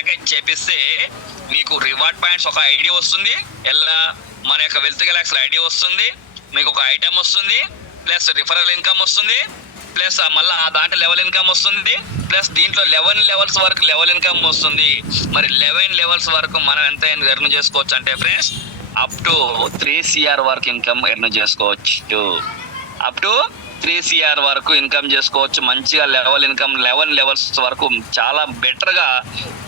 Package చేపిస్తే మీకు reward points ఒక ఐడి వస్తుంది, ఎలా మన యొక్క వెల్త్ గెలాక్సీ ఐడి వస్తుంది, మీకు ఒక ఐటమ్ వస్తుంది, ప్లస్ రిఫరల్ ఇన్కమ్ వస్తుంది, ప్లస్ మళ్ళీ దాంట్లో లెవెల్ ఇన్కమ్ వస్తుంది, ప్లస్ దీంట్లో 11 లెవెల్స్ వరకు లెవెల్ ఇన్కమ్ వస్తుంది. మరి 11 లెవెల్స్ వరకు మనం ఎంత ఎర్న్ చేసుకోవచ్చు అంటే ఫ్రెండ్స్ అప్ టు 3 CR వరకు ఇన్కమ్ ఎర్న్ చేసుకోవచ్చు. అప్ టు 3 CR వరకు ఇన్కమ్ చేసుకోవచ్చు. మంచిగా లెవెల్ ఇన్కమ్ 11 లెవెల్స్ వరకు చాలా బెటర్గా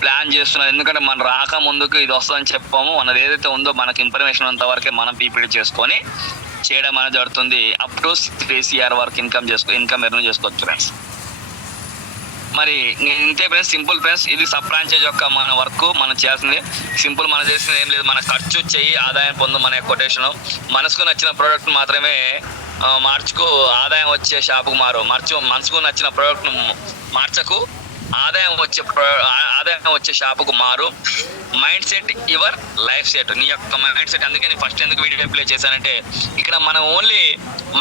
ప్లాన్ చేస్తున్నారు. ఎందుకంటే మనం రాక ముందుకు ఇది వస్తుందని చెప్పాము, మనది ఏదైతే ఉందో మనకి ఇన్ఫర్మేషన్ అంత వరకే మనం పీపీడీ చేసుకొని చేయడం అనేది జరుగుతుంది. అప్ టు 3 CR వరకు ఇన్కమ్ ఎర్న్ చేసుకోవచ్చు ఫ్రెండ్స్. మరి ఇంతే ఫ్రెండ్స్, సింపుల్ ఫ్రెండ్స్. ఇది సబ్ ఫ్రాంచైజ్ యొక్క మన వర్క్ మనం చేయాల్సింది సింపుల్. మనం చేసింది ఏం లేదు, మన ఖర్చు చేయి ఆదాయం పొందు మన కొటేషన్. మనసుకు నచ్చిన ప్రోడక్ట్ మాత్రమే మార్చుకు, ఆదాయం వచ్చే షాపుకు మారు. మనసుకు నచ్చిన ప్రోడక్ట్ను మార్చకు, ఆదాయం వచ్చే షాపుకు మారు. Mind set your life set, నీ యొక్క మైండ్ సెట్. అందుకే నేను ఫస్ట్ ఎందుకు వీడియో ప్లే చేశానంటే ఇక్కడ మనం ఓన్లీ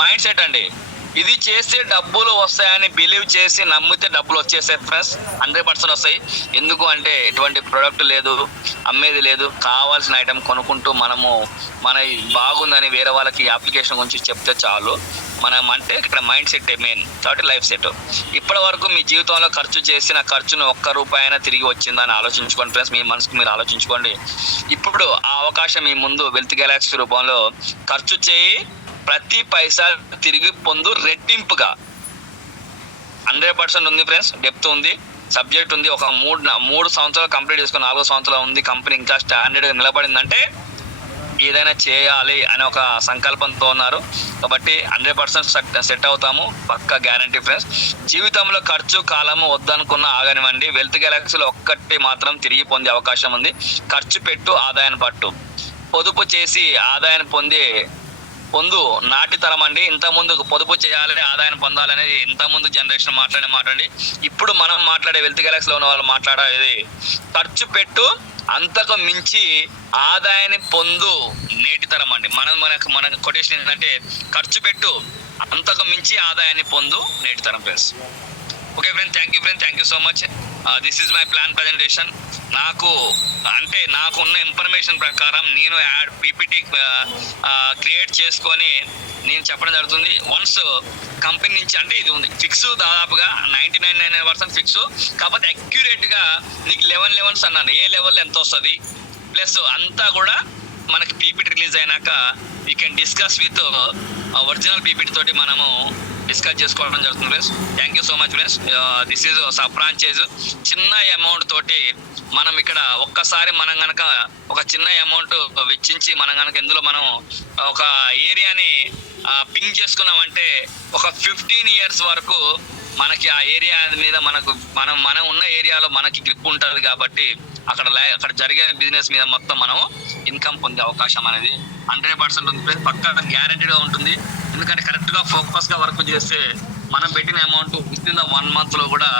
మైండ్ సెట్ అండి. ఇది చేస్తే డబ్బులు వస్తాయని బిలీవ్ చేసి నమ్మితే డబ్బులు వచ్చేసాయి ఫ్రెండ్స్, 100% వస్తాయి. ఎందుకు అంటే ఎటువంటి ప్రోడక్ట్ లేదు, అమ్మేది లేదు, కావాల్సిన ఐటమ్ కొనుక్కుంటూ మనము మన బాగుందని వేరే వాళ్ళకి అప్లికేషన్ గురించి చెప్తే చాలు. మనం అంటే ఇక్కడ మైండ్ సెట్ మెయిన్, కాబట్టి లైఫ్ సెట్. ఇప్పటి వరకు మీ జీవితంలో ఖర్చు చేసిన ఖర్చును ₹1 అయినా తిరిగి వచ్చిందని ఆలోచించుకోండి ఫ్రెండ్స్. మీ మనసుకు మీరు ఆలోచించుకోండి. ఇప్పుడు ఆ అవకాశం మీ ముందు వెల్త్ గెలాక్సీ రూపంలో ఖర్చు చేయి, ప్రతి పైసా తిరిగి పొందు రెట్టింపుగా. 100% ఉంది ఫ్రెండ్స్, డెప్త్ ఉంది, సబ్జెక్ట్ ఉంది. ఒక 3 సంవత్సరాలు కంప్లీట్ చేసుకుని 4 సంవత్సరాలు ఉంది. కంపెనీ ఇంకా స్టాండర్డ్గా నిలబడిందంటే ఏదైనా చేయాలి అనే ఒక సంకల్పంతో ఉన్నారు. కాబట్టి 100% సెట్ అవుతాము, పక్కా గ్యారంటీ ఫ్రెండ్స్. జీవితంలో ఖర్చు కాలము వద్దనుకున్న ఆగనివ్వండి, వెల్త్ గెలాక్సీలో ఒక్కటి మాత్రం తిరిగి పొందే అవకాశం ఉంది. ఖర్చు పెట్టు, ఆదాయాన్ని పట్టు. పొదుపు చేసి ఆదాయాన్ని పొందు నాటి తరం అండి. ఇంతకుముందు పొదుపు చేయాలి, ఆదాయం పొందాలనేది ఇంతకుముందు జనరేషన్ మాట్లాడి ఇప్పుడు మనం మాట్లాడే వెల్త్ గెలాక్సీలో ఉన్న వాళ్ళు మాట్లాడేది ఖర్చు పెట్టు, అంతకు మించి ఆదాయాన్ని పొందు నేటి తరం అండి. మన కొటేషన్ ఏంటంటే ఖర్చు పెట్టు, అంతకు మించి ఆదాయాన్ని పొందు నేటి తరం friends. Okay friend, thank you so much. This is my plan presentation. నాకున్న ఇన్ఫర్మేషన్ ప్రకారం నేను పీపీటీ క్రియేట్ చేసుకొని నేను చెప్పడం జరుగుతుంది. వన్స్ కంపెనీ నుంచి అంటే ఇది ఉంది ఫిక్స్, దాదాపుగా 99% ఫిక్స్. కాకపోతే అక్యురేట్గా నీకు 11 లెవెల్స్ అన్నాను, ఏ లెవెల్ ఎంత వస్తుంది ప్లస్ అంతా కూడా మనకి పీపీటీ రిలీజ్ అయినాక we can discuss with original PPT తోటి మనము డిస్కస్ చేసుకోవడం జరుగుతుంది friends. Thank you so much friends. This is sub franchise. చిన్న అమౌంట్ తోటి మనం ఇక్కడ ఒక్కసారి మనం కనుక ఒక చిన్న అమౌంట్ వెచ్చించి మనం కనుక ఇందులో మనం ఒక ఏరియాని పింక్ చేసుకున్నామంటే ఒక 15 ఇయర్స్ వరకు మనకి ఆ ఏరియా మీద మనం ఉన్న ఏరియాలో మనకి గ్రిప్ ఉంటుంది. కాబట్టి అక్కడ జరిగే బిజినెస్ మీద మొత్తం మనం ఇన్కమ్ పొందే అవకాశం అనేది 100% ఉంది, పక్కా గ్యారెంటీగా ఉంటుంది. ఎందుకంటే కరెక్ట్గా ఫోకస్గా వర్క్ చేస్తే మనం పెట్టిన అమౌంట్ విత్ ఇన్ 1 month కూడా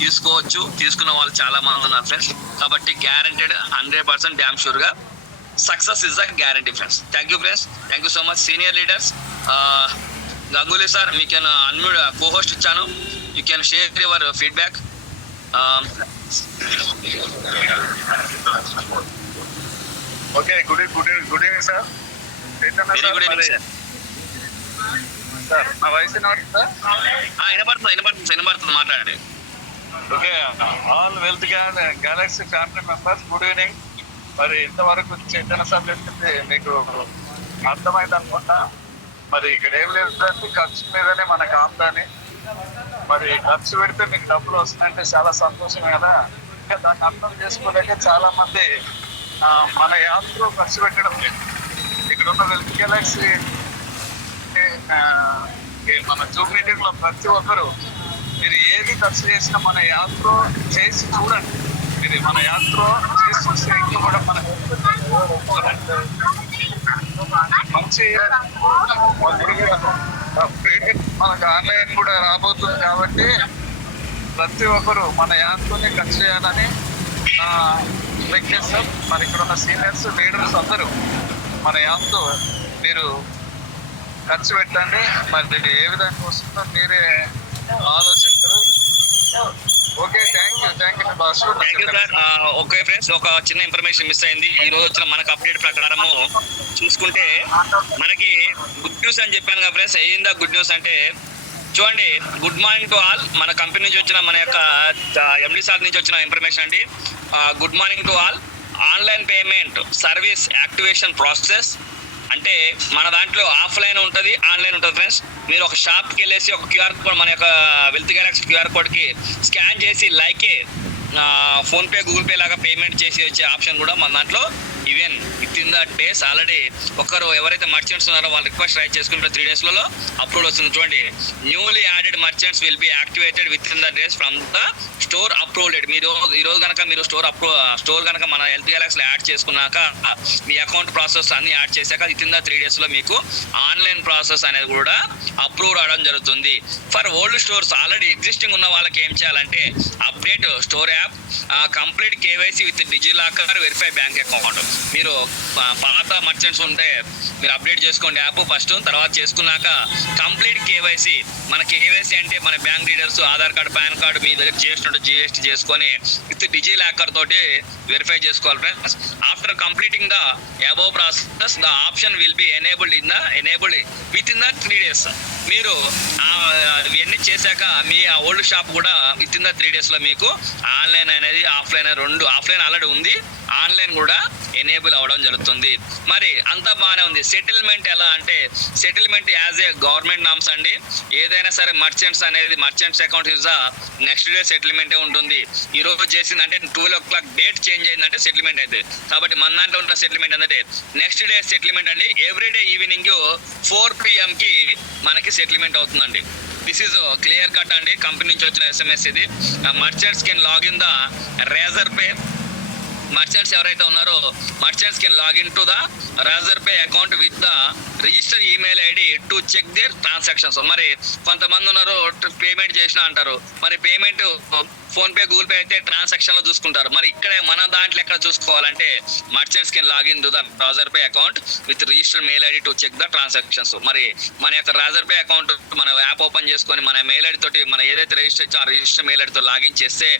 తీసుకోవచ్చు. తీసుకున్న వాళ్ళు చాలా మంది ఉన్నారు ఫ్రెండ్స్. కాబట్టి గ్యారెంటెడ్ 100% డ్యామ్ షూర్గా success is the guarantee friends. Thank you friends, thank you so much. Senior leaders Ganguly sir, మీకు అన్మ్యూట్ కో-హోస్ట్ ఇచ్చాను. You can share your feedback. Okay, good evening sir. Very good evening sir. Sir నా voice వినపడుతుంది, మాట్లాడండి. Okay, all Wealth Galaxy family members good evening. మరి ఇంతవరకు Chaitanya sir చెప్పింది మీకు అర్థమైంది అనుకుంటా. మరి ఇక్కడ ఏం లేదు సార్, ఖర్చు మీదనే మనకు ఆమ్దాని. మరి ఖర్చు పెడితే మీకు డబ్బులు వస్తున్నాయంటే చాలా సంతోషం కదా. ఇంకా దాన్ని అర్థం చేసుకోలేక చాలా మంది మన యాత్రలో ఖర్చు పెట్టడం లేదు. ఇక్కడ ఉన్న వెల్త్ గెలాక్సీ మన జూమ్ మీటింగ్ లో ప్రతి ఒక్కరు మీరు ఏది ఖర్చు చేసినా మన యాత్ర చేసి చూడండి. మీరు మన యాత్ర చేసి చూస్తే ఇంకా కూడా మంచి మనకు ఆన్లైన్ కూడా రాబోతుంది. కాబట్టి ప్రతి ఒక్కరు మన యాత్రని ఖర్చు చేయాలని రిక్వెస్ట్. మరి ఇక్కడ ఉన్న సీనియర్స్ లీడర్స్ అందరూ మన యాత్ర మీరు ఖర్చు పెట్టండి. మరి ఏ విధంగా వస్తుందో మీరే ఆలోచించరు. Okay, thank you boss. Thank you sir. Okay friends, ఒక చిన్న ఇన్ఫర్మేషన్ మిస్ అయింది. ఈ రోజు వచ్చిన మనకు అప్డేట్ ప్రకారము చూసుకుంటే మనకి గుడ్ న్యూస్ అని చెప్పాను కదా ఫ్రెండ్స్. ఏందా గుడ్ న్యూస్ అంటే చూడండి, గుడ్ మార్నింగ్ టు ఆల్. మన కంపెనీ నుంచి వచ్చిన మన యొక్క ఎండి సార్ నుంచి వచ్చిన ఇన్ఫర్మేషన్ అండి. Good morning to all. Online payment service activation process అంటే మన దాంట్లో ఆఫ్లైన్ ఉంటుంది, ఆన్లైన్ ఉంటుంది ఫ్రెండ్స్. మీరు ఒక షాప్కి వెళ్ళేసి ఒక క్యూఆర్ కోడ్, మన యొక్క వెల్త్ గ్యాలక్సీ క్యూఆర్ కోడ్కి స్కాన్ చేసి లైకే ఫోన్పే గూగుల్ పే లాగా పేమెంట్ చేసి వచ్చే ఆప్షన్ కూడా మన దాంట్లో even with in the days already ఒకరు ఎవరైతే మర్చెంట్స్ ఉన్నారో వాళ్ళు రిక్వెస్ట్ రైట్ చేసుకుంటే 3 daysలలో అప్రూవల్ వస్తుంది. చూడండి, newly added merchants will be activated with in the days from the store approved. మీరు ఈరోజు కనుక మీరు స్టోర్ కనుక మన హెల్త్ గ్యాలక్సీలో యాడ్ చేసుకున్నాక మీ అకౌంట్ ప్రాసెస్ అన్ని యాడ్ చేశాక విత్ ఇన్ ద 3 daysలో మీకు ఆన్లైన్ ప్రాసెస్ అనేది కూడా అప్రూవ్ అవడం జరుగుతుంది. For old stores already existing ఉన్న వాళ్ళకి ఏం చేయాలంటే update store app, complete KYC with DigiLocker, verify bank account. మీరు పాత మర్చెంట్స్ ఉంటే మీరు అప్డేట్ చేసుకోండి యాప్ ఫస్ట్. తర్వాత చేసుకున్నాక కంప్లీట్ కేవైసీ. మన కేవైసీ అంటే మన bank details, Aadhaar card, PAN card, మీ దగ్గర జిఎస్టీ జిఎస్టీ చేసుకొని విత్ డిజిలాకర్ తోటి వెరిఫై చేసుకోవాలి friends. After completing the above process the option will be enabled within the 3 days. మీరు ఇవన్నీ చేశాక మీ ఓల్డ్ షాప్ కూడా విత్ ఇన్ ద 3 daysలో మీకు ఆన్లైన్ అనేది ఆఫ్లైన్ రెండు, ఆఫ్లైన్ ఆల్రెడీ ఉంది, ఆన్లైన్ కూడా ఎనేబుల్ అవ్వడం జరుగుతుంది. మరి అంతా బాగానే ఉంది. సెటిల్మెంట్ ఎలా అంటే settlement as a government norms అండి. ఏదైనా సరే మర్చెంట్స్ అనేది merchants account is next day సెటిల్మెంటే ఉంటుంది. ఈ రోజు చేసింది అంటే 12 o'clock డేట్ చేంజ్ అయిందంటే సెటిల్మెంట్ అయితే. కాబట్టి మన దాంట్లో ఉన్న సెటిల్మెంట్ అంటే నెక్స్ట్ డే సెటిల్మెంట్ అండి. ఎవ్రీడే ఈవినింగ్ 4 PM మనకి సెటిల్మెంట్ అవుతుందండి. దిస్ ఈజ్ క్లియర్ కట్ అండి, కంపెనీ నుంచి వచ్చిన SMS ఇది. Merchants can login the Razorpay. Merchants ఎవరైతే ఉన్నారో merchants can login to the Razorpay account with the register email ID to check their transactions. మరి కొంతమంది ఉన్నారు పేమెంట్ చేసిన అంటారు, మరి పేమెంట్ ఫోన్పే గూగుల్ పే అయితే ట్రాన్సాక్షన్లో చూసుకుంటారు. మరి ఇక్కడ మన దాంట్లో ఎక్కడ చూసుకోవాలంటే merchants can login to the Razorpay account with register mail ID to check the transactions. మరి మన యొక్క రేజర్ పే అకౌంట్ మన యాప్ ఓపెన్ చేసుకొని మన మెయిల్ ఐడి తోటి మనం ఏదైతే రిజిస్టర్ ఇచ్చో ఆ రిజిస్టర్ మెయిల్ ఐడితో లాగిన్ చేస్తే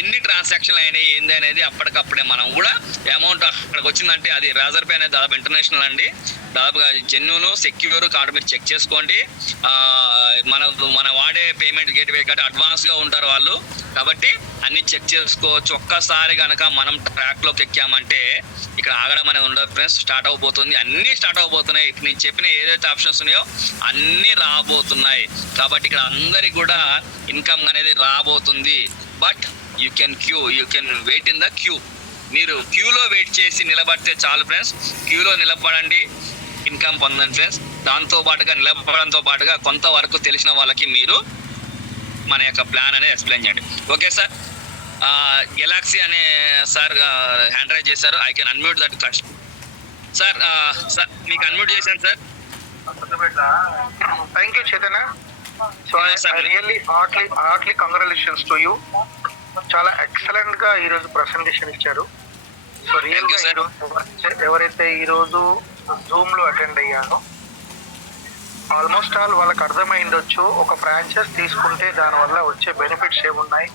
ఎన్ని ట్రాన్సాక్షన్లు అయినాయి ఏంది అనేది అప్పటికప్పుడే మనం కూడా అమౌంట్ అక్కడికి వచ్చిందంటే అది రేజర్ పే అనేది దాదాపు ఇంటర్నేషనల్ అండి, దాదాపుగా జెన్యూన్ సెక్యూర్ కార్డు మీరు చెక్ చేసుకోండి. మన వాడే పేమెంట్ గేట్వే కాబట్టి అడ్వాన్స్గా ఉంటారు వాళ్ళు, కాబట్టి అన్ని చెక్ చేసుకోవచ్చు. ఒక్కసారి కనుక మనం ట్రాక్లోకి ఎక్కామంటే ఇక్కడ ఆగడం అనేది ఉండదు ఫ్రెండ్స్. స్టార్ట్ అవబోతుంది, అన్నీ స్టార్ట్ అవబోతున్నాయి. నేను చెప్పిన ఏదైతే ఆప్షన్స్ ఉన్నాయో అన్నీ రాబోతున్నాయి. కాబట్టి ఇక్కడ అందరికి కూడా ఇన్కమ్ అనేది రాబోతుంది. But you can wait in the queue. మీరు క్యూలో వెయిట్ చేసి నిలబడితే చాలు ఫ్రెండ్స్. క్యూలో నిలబడండి, ఇన్కమ్ పొందండి ఫ్రెండ్స్. దాంతో పాటుగా నిలబడంతో పాటుగా కొంతవరకు తెలిసిన వాళ్ళకి మీరు మన యొక్క ప్లాన్ అనేది ఎక్స్ప్లెయిన్ చేయండి. Okay sir. గెలాక్సీ అనే సార్ హ్యాండ్ రైజ్ చేశారు. I can unmute that first. Sir sir మీకు అన్మ్యూట్ చేశాను sir. Thank you, Chaitanya. So I really heartily congratulations to you. చాలా ఎక్సలెంట్ గా ఈ రోజు ప్రెసెంటేషన్ ఇచ్చారు. సో రియల్ గా ఎవరైతే ఈ రోజు జూమ్ లో అటెండ్ అయ్యారో ఆల్మోస్ట్ ఆల్ వాళ్ళకి అర్థమైండొచ్చు ఒక ఫ్రాంచైజ్ తీసుకుంటే దానివల్ల వచ్చే బెనిఫిట్స్ ఏమున్నాయి.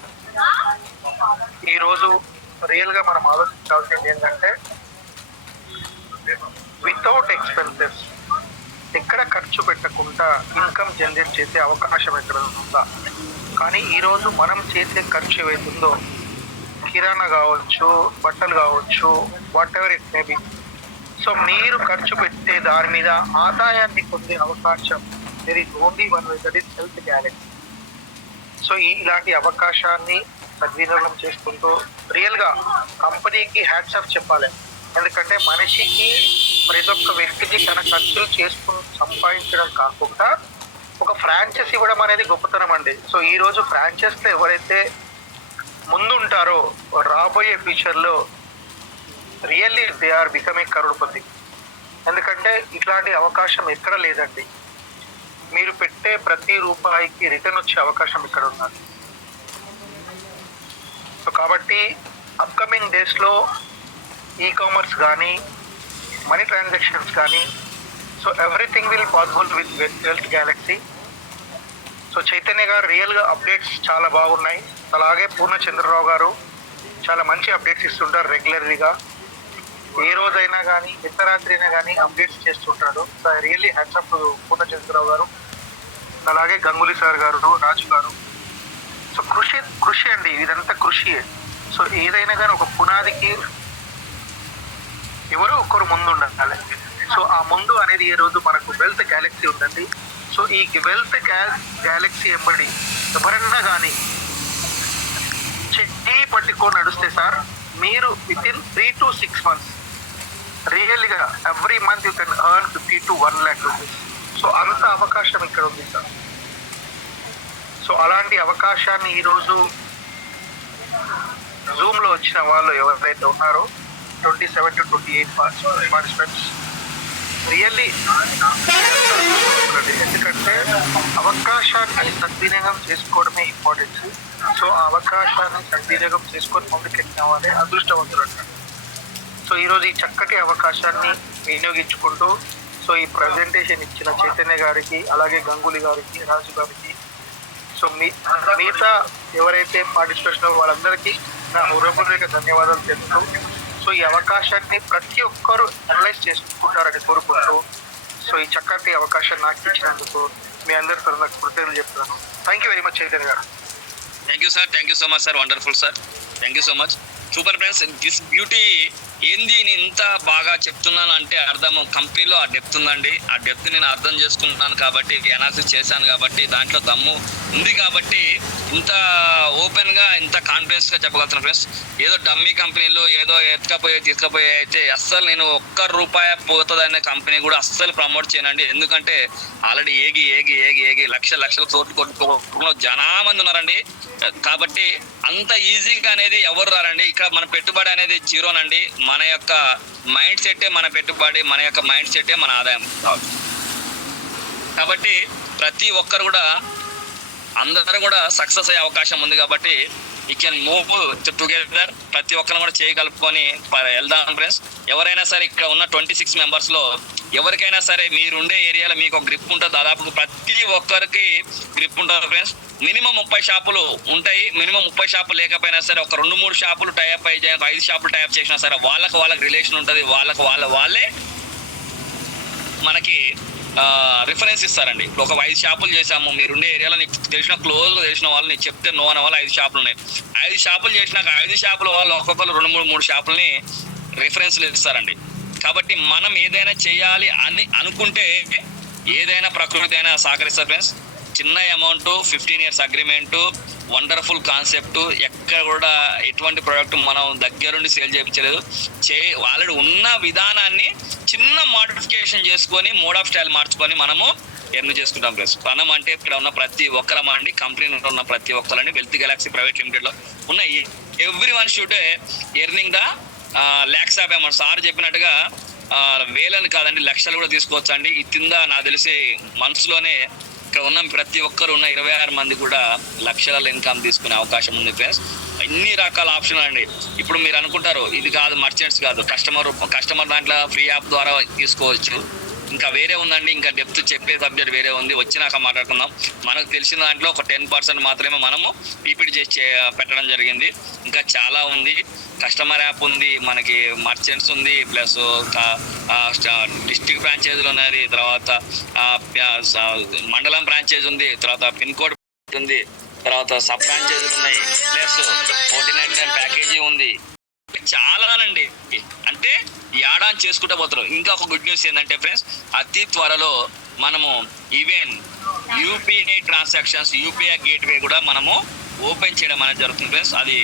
ఈ రోజు రియల్ గా మనం ఆలోచించాల్సింది ఏంటంటే వితౌట్ ఎక్స్పెన్సెస్ ఎక్కడ ఖర్చు పెట్టకుండా ఇన్కమ్ జనరేట్ చేసే అవకాశం ఎక్కడ ఉందా. కానీ ఈరోజు మనం చేసే ఖర్చు ఏదైతుందో కిరాణా కావచ్చు, బట్టలు కావచ్చు, what ever it may be, so మీరు ఖర్చు పెట్టే దాని మీద ఆదాయాన్ని పొందే అవకాశం there is only one way, that is health Galaxy. So ఇలాంటి అవకాశాన్ని సద్వినియోగం చేసుకుంటూ రియల్గా కంపెనీకి హ్యాట్స్ ఆఫ్ చెప్పాలి. ఎందుకంటే మనిషికి ప్రతి ఒక్క వ్యక్తికి తన ఖర్చులు చేసుకుని సంపాదించడం కాకుండా ఒక ఫ్రాంచైజ్ ఇవ్వడం అనేది గొప్పతనం అండి. సో ఈరోజు ఫ్రాంచైజ్లో ఎవరైతే ముందుంటారో రాబోయే ఫ్యూచర్లో really they are becoming crorepati. ఎందుకంటే ఇట్లాంటి అవకాశం ఎక్కడ లేదండి. మీరు పెట్టే ప్రతి రూపాయికి రిటర్న్ వచ్చే అవకాశం ఇక్కడ ఉన్నది. సో కాబట్టి అప్కమింగ్ డేస్లో ఈ-కామర్స్ కానీ మనీ ట్రాన్సాక్షన్స్ కానీ so everything will possible with wealth Galaxy. So Chaitanya గారు రియల్గా అప్డేట్స్ చాలా బాగున్నాయి. అలాగే పూర్ణచంద్రరావు గారు చాలా మంచి అప్డేట్స్ ఇస్తుంటారు రెగ్యులర్గా. ఏ రోజైనా కానీ ఎంత రాత్రి అయినా కానీ అప్డేట్స్ చేస్తుంటాడు. So I really hats off Purnachandrarao గారు. అలాగే గంగూలీ సార్ గారు, రాజు గారు. సో కృషి అండి, ఇదంతా కృషి. సో ఏదైనా కానీ ఒక పునాదికి ఎవరో ఒకరు ముందు ఉండాలి. సో ఆ ముందు అనేది ఈ రోజు మనకు వెల్త్ గ్యాలక్సీ ఉందండి. సో ఈ వెల్త్ గ్యాలక్సీ ఎంబడి ఎవరన్నా కానీ చెయ్యి పట్టుకొని నడుస్తే సార్, మీరు విత్ ఇన్ 3 to 6 months రియల్గా every month you can earn 50 to 1 lakh rupees. So అంత అవకాశం ఇక్కడ ఉంది సార్. సో అలాంటి అవకాశాన్ని ఈరోజు జూమ్లో వచ్చిన వాళ్ళు ఎవరైతే ఉన్నారో 27 to 28 పార్టిసిపెంట్స్ రియల్లీ, ఎందుకంటే అవకాశాన్ని సద్వినియోగం చేసుకోవడమే ఇంపార్టెన్స్. సో ఆ అవకాశాన్ని సద్వినియోగం చేసుకొని ముందుకెళ్ళిన వాళ్ళే అదృష్టవంతులు అంటారు. సో ఈరోజు ఈ చక్కటి అవకాశాన్ని వినియోగించుకుంటూ సో ఈ ప్రజెంటేషన్ ఇచ్చిన చైతన్య గారికి, అలాగే గంగూలీ గారికి, రాజు గారికి, సో మిగతా ఎవరైతే పార్టిసిపేషన్ వాళ్ళందరికీ నా హృదయపూర్వక ధన్యవాదాలు తెలుపుతూ సో ఈ అవకాశాన్ని ప్రతి ఒక్కరూ అనలైజ్ చేసుకుంటారని కోరుకుంటూ సో ఈ చక్కటి అవకాశాన్ని నాకు ఇచ్చినందుకు మీ అందరి తరఫున కృతజ్ఞతలు చెప్తున్నాను. Thank you very much Chaitanya గారు. Thank you so much sir. Wonderful sir. Thank you so much. Super friends. This beauty ఏంది నేను ఇంత బాగా చెప్తున్నాను అంటే అర్థం కంపెనీలో ఆ డెప్త్ ఉందండి. ఆ డెప్త్ నేను అర్థం చేసుకుంటున్నాను కాబట్టి, అనాలిసిస్ చేశాను కాబట్టి, దాంట్లో దమ్ము ఉంది కాబట్టి ఇంత ఓపెన్గా ఇంత కాన్ఫిడెన్స్గా చెప్పగలుగుతున్నాను ఫ్రెండ్స్. ఏదో డమ్మీ కంపెనీలు ఏదో తీసుకపోయే అయితే అస్సలు నేను ₹1 పోతుందనే కంపెనీ కూడా అస్సలు ప్రమోట్ చేయనండి. ఎందుకంటే ఆల్రెడీ ఏగి లక్షల కోట్లు జనా మంది ఉన్నారండి. కాబట్టి అంత ఈజీగా అనేది ఎవరు రారండి. ఇక్కడ మన పెట్టుబడి అనేది జీరోనండి. మన యొక్క మైండ్ సెట్టే మన పెట్టుబడి, మన యొక్క మైండ్ సెట్టే మన ఆదాయం. కాబట్టి ప్రతి ఒక్కరు కూడా అందరూ కూడా సక్సెస్ అయ్యే అవకాశం ఉంది. కాబట్టి యూ కెన్ మూవ్ టుగెదర్. ప్రతి ఒక్కరు కూడా చేయగలుపుకొని వెళ్దాం ఫ్రెండ్స్. ఎవరైనా సరే ఇక్కడ ఉన్న 26 మెంబర్స్లో ఎవరికైనా సరే మీరుండే ఏరియాలో మీకు ఒక గ్రిప్ ఉంటుంది. దాదాపు ప్రతి ఒక్కరికి గ్రిప్ ఉంటుంది ఫ్రెండ్స్. మినిమం 30 షాపులు ఉంటాయి. మినిమం 30 షాపులు లేకపోయినా సరే ఒక 2-3 షాపులు టైప్ అయితే 5 షాపులు టైప్ చేసినా సరే వాళ్ళకి రిలేషన్ ఉంటుంది. వాళ్ళే మనకి రిఫరెన్స్ ఇస్తారండి. ఇప్పుడు ఒక 5 షాపులు చేసాము, మీరుండే ఏరియాలో నీకు తెలిసిన క్లోజ్గా తెలిసిన వాళ్ళు నీకు చెప్తే నో అనే వాళ్ళు 5 షాపులు ఉన్నాయి. 5 షాపులు చేసినాక 5 షాపుల వాళ్ళు ఒక్కొక్కరు 2-3 షాపుల్ని రిఫరెన్స్లు ఇస్తారండి. కాబట్టి మనం ఏదైనా చేయాలి అని అనుకుంటే ఏదైనా ప్రకృతి అయినా సహకరిస్తారు ఫ్రెండ్స్. చిన్న amount, 15 years agreement, wonderful concept. ఎక్కడ కూడా ఎటువంటి ప్రోడక్ట్ మనం దగ్గరుండి సేల్ చేయించలేదు. ఆల్రెడీ ఉన్న విధానాన్ని చిన్న మోడిఫికేషన్ చేసుకొని మోడ్ ఆఫ్ స్టైల్ మార్చుకొని మనము ఎర్న్ చేసుకుంటాం ఫ్రెండ్స్. మనం అంటే ఇక్కడ ఉన్న ప్రతి ఒక్కరం అండి, కంపెనీలో ఉన్న ప్రతి ఒక్కరండి, వెల్త్ గెలాక్సీ ప్రైవేట్ లిమిటెడ్లో ఉన్న everyone should earning the lakhs of amount. Sir చెప్పినట్టుగా వేలని కాదండి, లక్షలు కూడా తీసుకోవచ్చు అండి. ఈ కింద నాకు తెలిసి మంత్స్లోనే ఇక్కడ ఉన్న ప్రతి ఒక్కరు ఉన్న 26 మంది కూడా లక్షల ఇన్కమ్ తీసుకునే అవకాశం ఉంది ఫ్రెండ్స్. ఇన్ని రకాల ఆప్షన్లు అండి. ఇప్పుడు మీరు అనుకుంటారు ఇది కాదు, మర్చెంట్స్ కాదు, కస్టమర్ దాంట్లో ఫ్రీ యాప్ ద్వారా తీసుకోవచ్చు. ఇంకా వేరే ఉందండి, ఇంకా డెప్త్ చెప్పే సబ్జెక్ట్ వేరే ఉంది, వచ్చినాక మాట్లాడుకుందాం. మనకు తెలిసిన దాంట్లో ఒక 10% మాత్రమే మనము పీపీటీ చేసి పెట్టడం జరిగింది. ఇంకా చాలా ఉంది. కస్టమర్ యాప్ ఉంది, మనకి మర్చెంట్స్ ఉంది, ప్లస్ డిస్ట్రిక్ట్ ఫ్రాంచైజీలు ఉన్నది, తర్వాత మండలం ఫ్రాంచైజ్ ఉంది, తర్వాత పిన్ కోడ్ ఉంది, తర్వాత సబ్ ఫ్రాంచైజీలు ఉన్నాయి, ప్లస్ 49 ప్యాకేజీ ఉంది. చాలానండి. అంటే యాడాన్ చేసుకుంటూ పోతారు. ఇంకా ఒక గుడ్ న్యూస్ ఏంటంటే ఫ్రెండ్స్, అతి త్వరలో మనము even UPI transactions, UPI gateway కూడా మనము ఓపెన్ చేయడం అనేది జరుగుతుంది ఫ్రెండ్స్. అది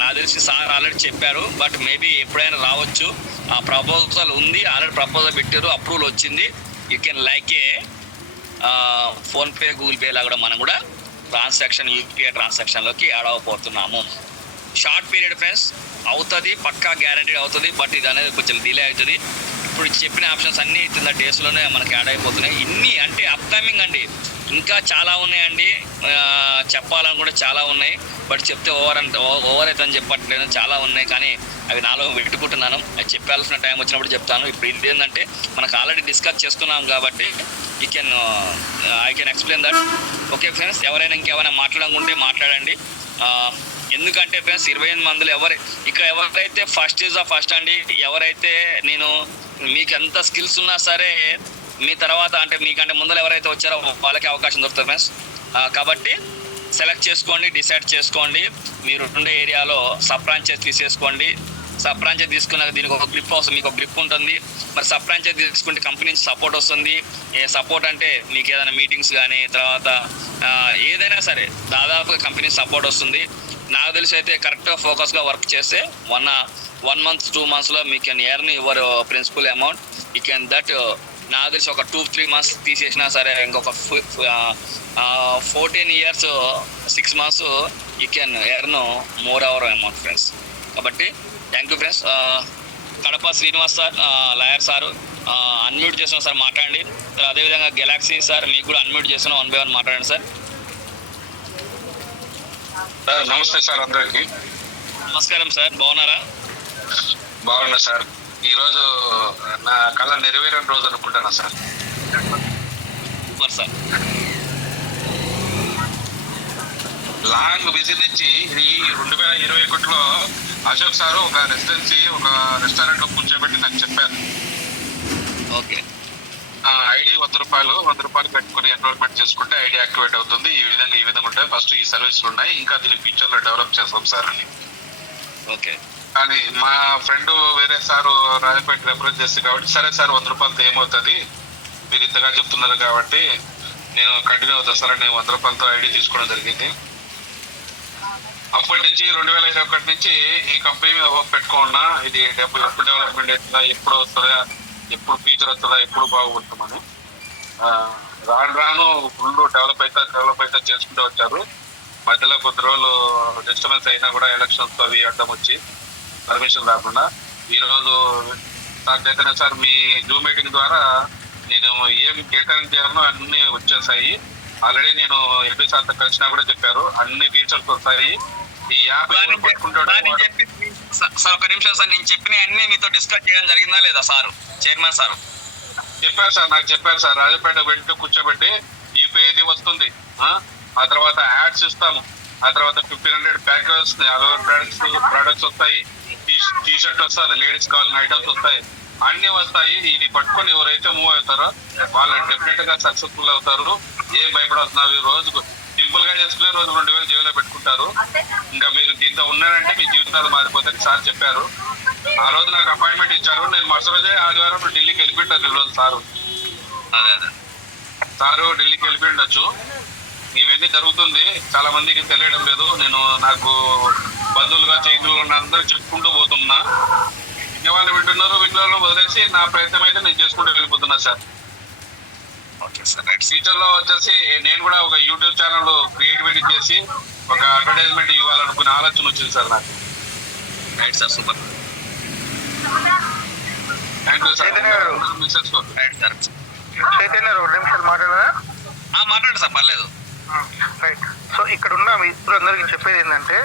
నాకు తెలిసి సార్ ఆల్రెడీ చెప్పారు, బట్ మేబీ ఎప్పుడైనా రావచ్చు. ఆ ప్రపోజల్ ఉంది, ఆల్రెడీ ప్రపోజల్ పెట్టారు, అప్రూవల్ వచ్చింది. You can like a PhonePe, Google Pay లా కూడా మనం కూడా ట్రాన్సాక్షన్, యూపీఐ ట్రాన్సాక్షన్లోకి యాడ్ అవ్వబోతున్నాము. షార్ట్ పీరియడ్ ఫ్రెండ్స్, అవుతుంది, పక్కా గ్యారంటీ అవుతుంది. బట్ ఇది అనేది కొంచెం డిలే అవుతుంది. ఇప్పుడు చెప్పిన ఆప్షన్స్ అన్నీ ఇన్ ద డేస్లోనే మనకి యాడ్ అయిపోతున్నాయి. ఇన్ని అంటే అప్కమింగ్ అండి, ఇంకా చాలా ఉన్నాయండి. చెప్పాలనుకుంటే చాలా ఉన్నాయి, బట్ చెప్తే ఓవర్ అయితే అని చెప్పట్లేదు. చాలా ఉన్నాయి కానీ అవి నాలో పెట్టుకుంటున్నాను. అది చెప్పాల్సిన టైం వచ్చినప్పుడు చెప్తాను. ఇప్పుడు ఇది ఏంటంటే మనకు ఆల్రెడీ డిస్కస్ చేస్తున్నాం కాబట్టి I can explain that. Okay friends, ఎవరైనా ఇంకేమైనా మాట్లాడాలనుకుంటే మాట్లాడండి. ఎందుకంటే ఫ్రెండ్స్ 28 మందిలో ఎవరైతే ఫస్ట్ అండి, ఎవరైతే నేను మీకు ఎంత స్కిల్స్ ఉన్నా సరే మీ తర్వాత అంటే మీకంటే ముందర ఎవరైతే వచ్చారో వాళ్ళకి అవకాశం దొరుకుతుంది ఫ్రెండ్స్. కాబట్టి సెలెక్ట్ చేసుకోండి, డిసైడ్ చేసుకోండి. మీరు ఉండే ఏరియాలో సబ్ ఫ్రాంచైజ్ తీసేసుకోండి. సబ్ ఫ్రాంచైజ్ తీసుకున్నాక దీనికి ఒక గ్రిప్ వస్తుంది, మీకు ఒక గ్రిప్ ఉంటుంది. మరి సబ్ ఫ్రాంచైజ్ తీసుకుంటే కంపెనీ నుంచి సపోర్ట్ వస్తుంది. సపోర్ట్ అంటే మీకు ఏదైనా మీటింగ్స్ కానీ తర్వాత ఏదైనా సరే దాదాపుగా కంపెనీ సపోర్ట్ వస్తుంది. నాకు తెలిసి అయితే కరెక్ట్గా ఫోకస్గా వర్క్ చేస్తే 1 month 2 monthsలో మీ can earn your principal amount. You can that నాకు తెలిసి ఒక 2-3 months తీసేసినా సరే ఇంకొక 14 years 6 months you can earn more our amount friends. కాబట్టి thank you friends. Kadapa Srinivas sir, lawyer sir unmute చేస్తున్నాం సార్, మాట్లాడండి సార్. అదేవిధంగా గెలాక్సీ సార్ మీకు కూడా అన్మ్యూట్ చేస్తున్నాం, 1 by 1 మాట్లాడండి సార్. నమస్తే సార్, అందరికి నమస్కారం సార్, బాగున్నారా? బాగున్నా సార్. ఈరోజు నా కళ నెరవేరిన రోజు అనుకుంటున్నా sir. Super sir. Long busy నుంచి ఇది 2021లో అశోక్ సార్ ఒక రెస్టారెంట్ లో కూర్చోబెట్టి నాకు చెప్పారు. ఓకే, ఐడి ₹100 పెట్టుకుని ఎన్రోల్మెంట్ చేసుకుంటే ఐడి యాక్టివేట్ అవుతుంది. ఈ విధంగా ఉంటాయి. ఫస్ట్ ఈ సర్వీసులు ఉన్నాయి, ఇంకా దీన్ని ఫ్యూచర్ లో డెవలప్ చేస్తాం సార్ అని. ఓకే, కానీ మా ఫ్రెండ్ వేరే సారు రాజపేట రిప్రజెంట్ చేస్తే కాబట్టి సరే సార్ ₹100 ఏమవుతుంది, మీరు ఇంతగా చెప్తున్నారు కాబట్టి నేను కంటిన్యూ అవుతాను సార్ అని ₹100తో ఐడి తీసుకోవడం జరిగింది. అప్పటి నుంచి 2021 నుంచి ఈ కంపెనీ పెట్టుకున్నా ఇది ఎప్పుడు డెవలప్మెంట్ అవుతుందా, ఎప్పుడు వస్తుందా, ఎప్పుడు ఫీచర్ వస్తుందా, ఎప్పుడు బాగుంటుందని రాను ఫుల్ డెవలప్ అయితే చేసుకుంటూ వచ్చారు. మధ్యలో కొద్ది రోజులు డిస్టర్బెన్స్ అయినా కూడా ఎలక్షన్స్ అవి అడ్డం వచ్చి పర్మిషన్ రాకుండా ఈరోజు సార్ చైతన్య సార్ మీ జూమ్ మీటింగ్ ద్వారా నేను ఏం కేటాయింగ్ చేయాలో అన్ని వచ్చేసాయి. ఆల్రెడీ నేను ఎంపీ సార్తో కలిసినా కూడా చెప్పారు అన్ని ఫీచర్స్ వస్తాయి. ఈ యాప్ పట్టుకుంటాడు సార్. ఒక నిమిషం సార్, నేను చెప్పిన అన్ని మీతో డిస్కస్ చేయడం జరిగిందా లేదా సార్? చైర్మన్ సార్ చెప్పారు సార్, నాకు చెప్పారు సార్. రాజపేట వెంట కూర్చోబెట్టి యూపీఐది వస్తుంది, ఆ తర్వాత యాడ్స్ ఇస్తాము, ఆ తర్వాత 1500 ప్యాకేజ్ అలవర్ ప్రొడక్ట్స్ వస్తాయి, టీ షర్ట్ వస్తుంది, లేడీస్ కావాల్సిన ఐటమ్స్ వస్తాయి, అన్ని వస్తాయి. ఇది పట్టుకొని ఎవరైతే మూవ్ అవుతారో వాళ్ళు డెఫినెట్ గా సక్సెస్ఫుల్ అవుతారు. ఏం భయపడుతున్నారు, రోజుకు సింపుల్ గా చేసుకునే రోజు 2000 జేబులో పెట్టుకుంటారు. ఇంకా మీరు దీంతో ఉన్నారంటే మీ జీవితాలు మారిపోతాయని సార్ చెప్పారు. ఆ రోజు నాకు అపాయింట్మెంట్ ఇచ్చారు. నేను మరుసటి రోజే ఆదివారం ఢిల్లీకి వెళ్ళిపోయింటారు. ఈరోజు సారు ఢిల్లీకి వెళ్ళిపోయిండొచ్చు. ఇవన్నీ జరుగుతుంది, చాలా మందికి తెలియడం లేదు. నేను నాకు బంధువులుగా చేతులు ఉన్న అందరూ చెప్పుకుంటూ పోతున్నా. ఇంకా వాళ్ళు వింటున్నారు వదిలేసి నా ప్రయత్నం అయితే నేను చేసుకుంటూ వెళ్ళిపోతున్నా sir. Okay sir, right. Future లో వచ్చేసి నేను కూడా ఒక యూట్యూబ్ ఛానల్ క్రియేటివిటీ చేసి ఒక అడ్వర్టైజ్మెంట్ ఇవ్వాలనుకునే ఆలోచన వచ్చింది సార్ నాకు. Right sir, super. Thank you sir. Right sir. Chaitanya 2 నిమిషాలు మాట్లాడదా? మాట్లాడండి సార్, పర్లేదు. రైట్. సో ఇక్కడ ఉన్న మిత్రులందరికీ చెప్పేది ఏంటంటే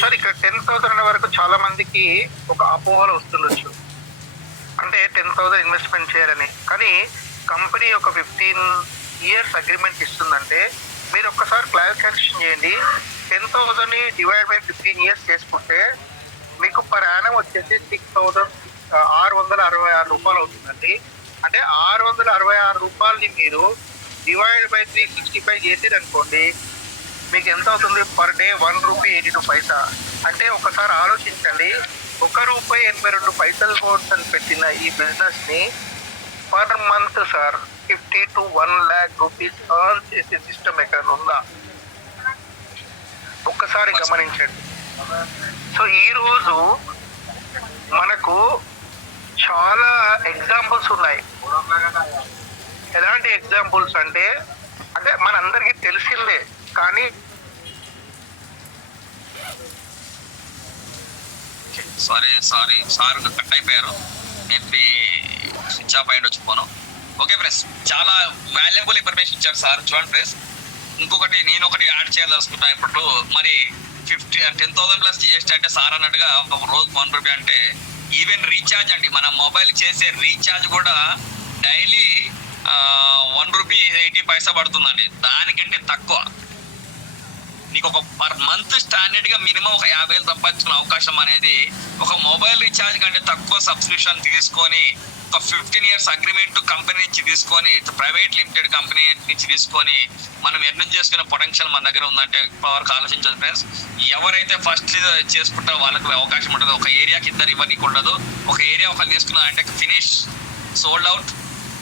సార్, ఇక్కడ 10,000 వరకు చాలా మందికి ఒక అపోహలు వస్తుండొచ్చు. అంటే 10,000 ఇన్వెస్ట్మెంట్ చేయాలని. కానీ కంపెనీ ఒక 15 years అగ్రిమెంట్ ఇస్తుందంటే మీరు ఒక్కసారి క్లారిఫికేషన్ చేయండి. 10,000 డివైడ్ బై 15 years చేసుకుంటే మీకు పర్ యానం వచ్చేసి 6,666 రూపాయలు అవుతుందండి. అంటే 666 రూపాయలని మీరు డివైడ్ బై 365 చేసేది అనుకోండి, మీకు ఎంత అవుతుంది? Per day ₹1.82. అంటే ఒకసారి ఆలోచించండి, ₹1.82 కోసం పెట్టిన ఈ బిజినెస్ ని per month sir 50 to 1 lakh rupees earn చేసే సిస్టమ్ ఎక్కడ ఉందా? ఒక్కసారి గమనించండి. సో ఈరోజు మనకు చాలా ఎగ్జాంపుల్స్ ఉన్నాయి. ఎలాంటి ఎగ్జాంపుల్స్ అంటే మనందరికీ తెలిసిందే, కానీ సారీ సార్ కట్ అయిపోయారు. మేబీ స్విచ్ ఆఫ్ అయ్యి వచ్చి ఫోను. ఓకే ఫ్రెండ్స్, చాలా వాల్యుబుల్ ఇన్ఫర్మేషన్ ఇచ్చారు సార్. చూడండి ఫ్రెండ్స్, ఇంకొకటి నేను ఒకటి యాడ్ చేయాలనుకుంటున్నాను. ఇప్పుడు మరి 10,000 ప్లస్ జిఎస్టీ అంటే సార్ అన్నట్టుగా ఒక రోజు ₹1 అంటే ఈవెన్ రీఛార్జ్ అండి, మన మొబైల్ చేసే రీఛార్జ్ కూడా డైలీ ₹1.80 పడుతుందండి. దానికంటే తక్కువ నీకు ఒక పర్ మంత్ స్టాండర్డ్ గా మినిమం ఒక 50,000 సంపాదించుకునే అవకాశం అనేది ఒక మొబైల్ రీఛార్జ్ కంటే తక్కువ సబ్స్క్రిప్షన్ తీసుకొని ఒక 15 years అగ్రిమెంట్ కంపెనీ నుంచి తీసుకొని ప్రైవేట్ లిమిటెడ్ కంపెనీ నుంచి తీసుకొని మనం ఎర్న్ చేసుకునే పొటెన్షియల్ మన దగ్గర ఉందంటే వరకు ఆలోచించదు ఫ్రెండ్స్. ఎవరైతే ఫస్ట్ చేసుకుంటారో వాళ్ళకి అవకాశం ఉంటుంది. ఒక ఏరియాకి ఇద్దరు ఇవ్వడానికి ఉండదు. ఒక ఏరియా ఒకరు తీసుకున్నారంటే ఫినిష్ సోల్డ్ అవుట్.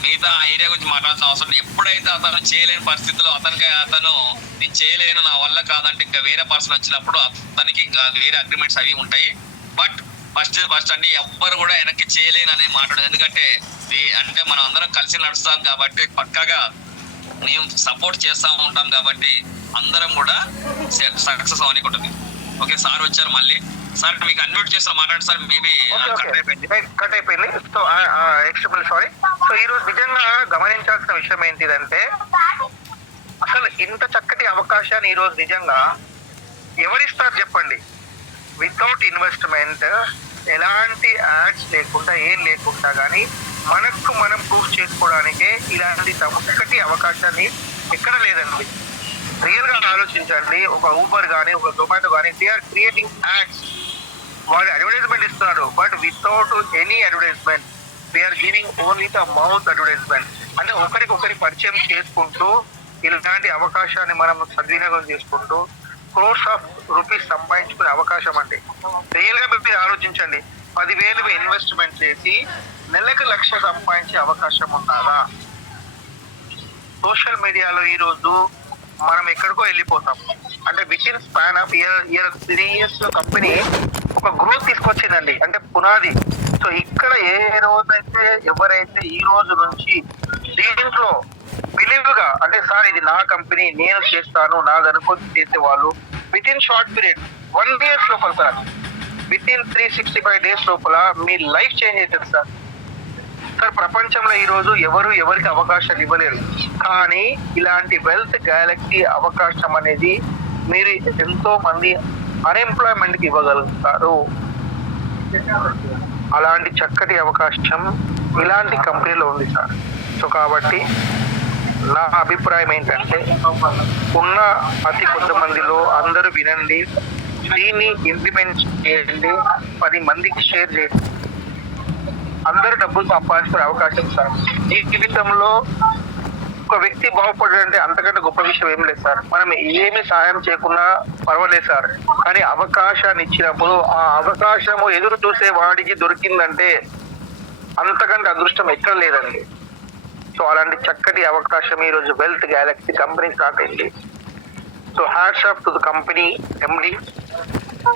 మిగతా ఆ ఏరియా గురించి మాట్లాడాల్సిన అవసరం లేదు. ఎప్పుడైతే అతను చేయలేని పరిస్థితుల్లో అతను నేను చేయలేను, నా వల్ల కాదంటే ఇంకా వేరే పర్సన్ వచ్చినప్పుడు అతనికి ఇంకా వేరే అగ్రిమెంట్స్ అవి ఉంటాయి. బట్ ఫస్ట్ అండి ఎవ్వరు కూడా వెనక్కి చేయలేను అని మాట్లాడదు. ఎందుకంటే అంటే మనం అందరం కలిసి నడుస్తాం కాబట్టి, పక్కాగా మేము సపోర్ట్ చేస్తూ ఉంటాం కాబట్టి అందరం కూడా సక్సెస్ అవనికి ఉంటుంది. ఓకే, సార్ వచ్చారు మళ్ళీ. సార్ మీకు అన్మ్యూట్ చేసిన మాట్లాడండి సార్. మేబీ కట్ అయిపోయింది. So extremely sorry. సో ఈ రోజు నిజంగా గమనించాల్సిన విషయం ఏంటిదంటే, అసలు ఇంత చక్కటి అవకాశాన్ని ఈ రోజు నిజంగా ఎవరిస్తారు చెప్పండి? వితౌట్ ఇన్వెస్ట్మెంట్, ఎలాంటి యాడ్స్ లేకుండా ఏం లేకుండా కానీ మనకు మనం ప్రూఫ్ చేసుకోవడానికే ఇలాంటి చక్కటి అవకాశాన్ని ఎక్కడ లేదండి. రియల్ గా ఆలోచించండి. ఒక ఊబర్ కానీ ఒక జొమాటో కానీ దే ఆర్ క్రియేటింగ్ యాడ్స్. వాళ్ళు అడ్వర్టైజ్మెంట్ ఇస్తున్నారు, but without any advertisement we are giving only the mouth advertisement. అంటే ఒకరికొకరి పరిచయం చేసుకుంటూ ఇలాంటి అవకాశాన్ని మనం సద్వినియోగం చేసుకుంటూ క్రోర్స్ ఆఫ్ రూపీస్ సంపాదించుకునే అవకాశం అండి. రియల్ గా మీరు ఆలోచించండి. 10,000 ఇన్వెస్ట్మెంట్ చేసి నెలకు 1,00,000 సంపాదించే అవకాశం ఉండాలా? సోషల్ మీడియాలో ఈ రోజు మనం ఎక్కడికో వెళ్ళిపోతాం. అంటే with in span of year 3 years లో కంపెనీ ఒక గ్రోత్ తీసుకొచ్చిందండి, అంటే పునాది. సో ఇక్కడ ఏ రోజైతే ఎవరైతే ఈ రోజు నుంచి దీంట్లో బిలీవ్ గా అంటే సార్ ఇది నా కంపెనీ, నేను చేస్తాను, నాది అనుకుని చేసే వాళ్ళు with in short period 1 year లోపల సార్, విత్ ఇన్ 365 days లోపల మీ లైఫ్ చేంజ్ అవుతుంది సార్. సార్ ప్రపంచంలో ఈ రోజు ఎవరికి అవకాశాలు ఇవ్వలేరు, కానీ ఇలాంటి వెల్త్ గ్యాలక్సీ అవకాశం అనేది మీరు ఎంతో మంది అన్ఎంప్లాయ్మెంట్ కి ఇవ్వగలుగుతారు. అలాంటి చక్కటి అవకాశం ఇలాంటి కంపెనీలో ఉంది సార్. సో కాబట్టి నా అభిప్రాయం ఏంటంటే, ఉన్న అతి కొంతమందిలో అందరూ వినండి, దీన్ని ఇంప్లిమెంట్ చేయండి, 10 మందికి షేర్ చేయండి. అందరూ డబ్బులు సంపాదించుకునే అవకాశం సార్. ఈ జీవితంలో ఒక వ్యక్తి బాగుపడాలంటే అంతకంటే గొప్ప విషయం ఏం లేదు సార్. మనం ఏమి సహాయం చేయకున్నా పర్వాలేదు సార్, కానీ అవకాశాన్ని ఇచ్చినప్పుడు ఆ అవకాశము ఎదురు చూసే వాడికి దొరికిందంటే అంతకంటే అదృష్టం ఎక్కడ లేదండి. సో అలాంటి చక్కటి అవకాశం ఈరోజు వెల్త్ గ్యాలక్సీ కంపెనీ స్టార్ట్ అయింది. So hats off to the company MD.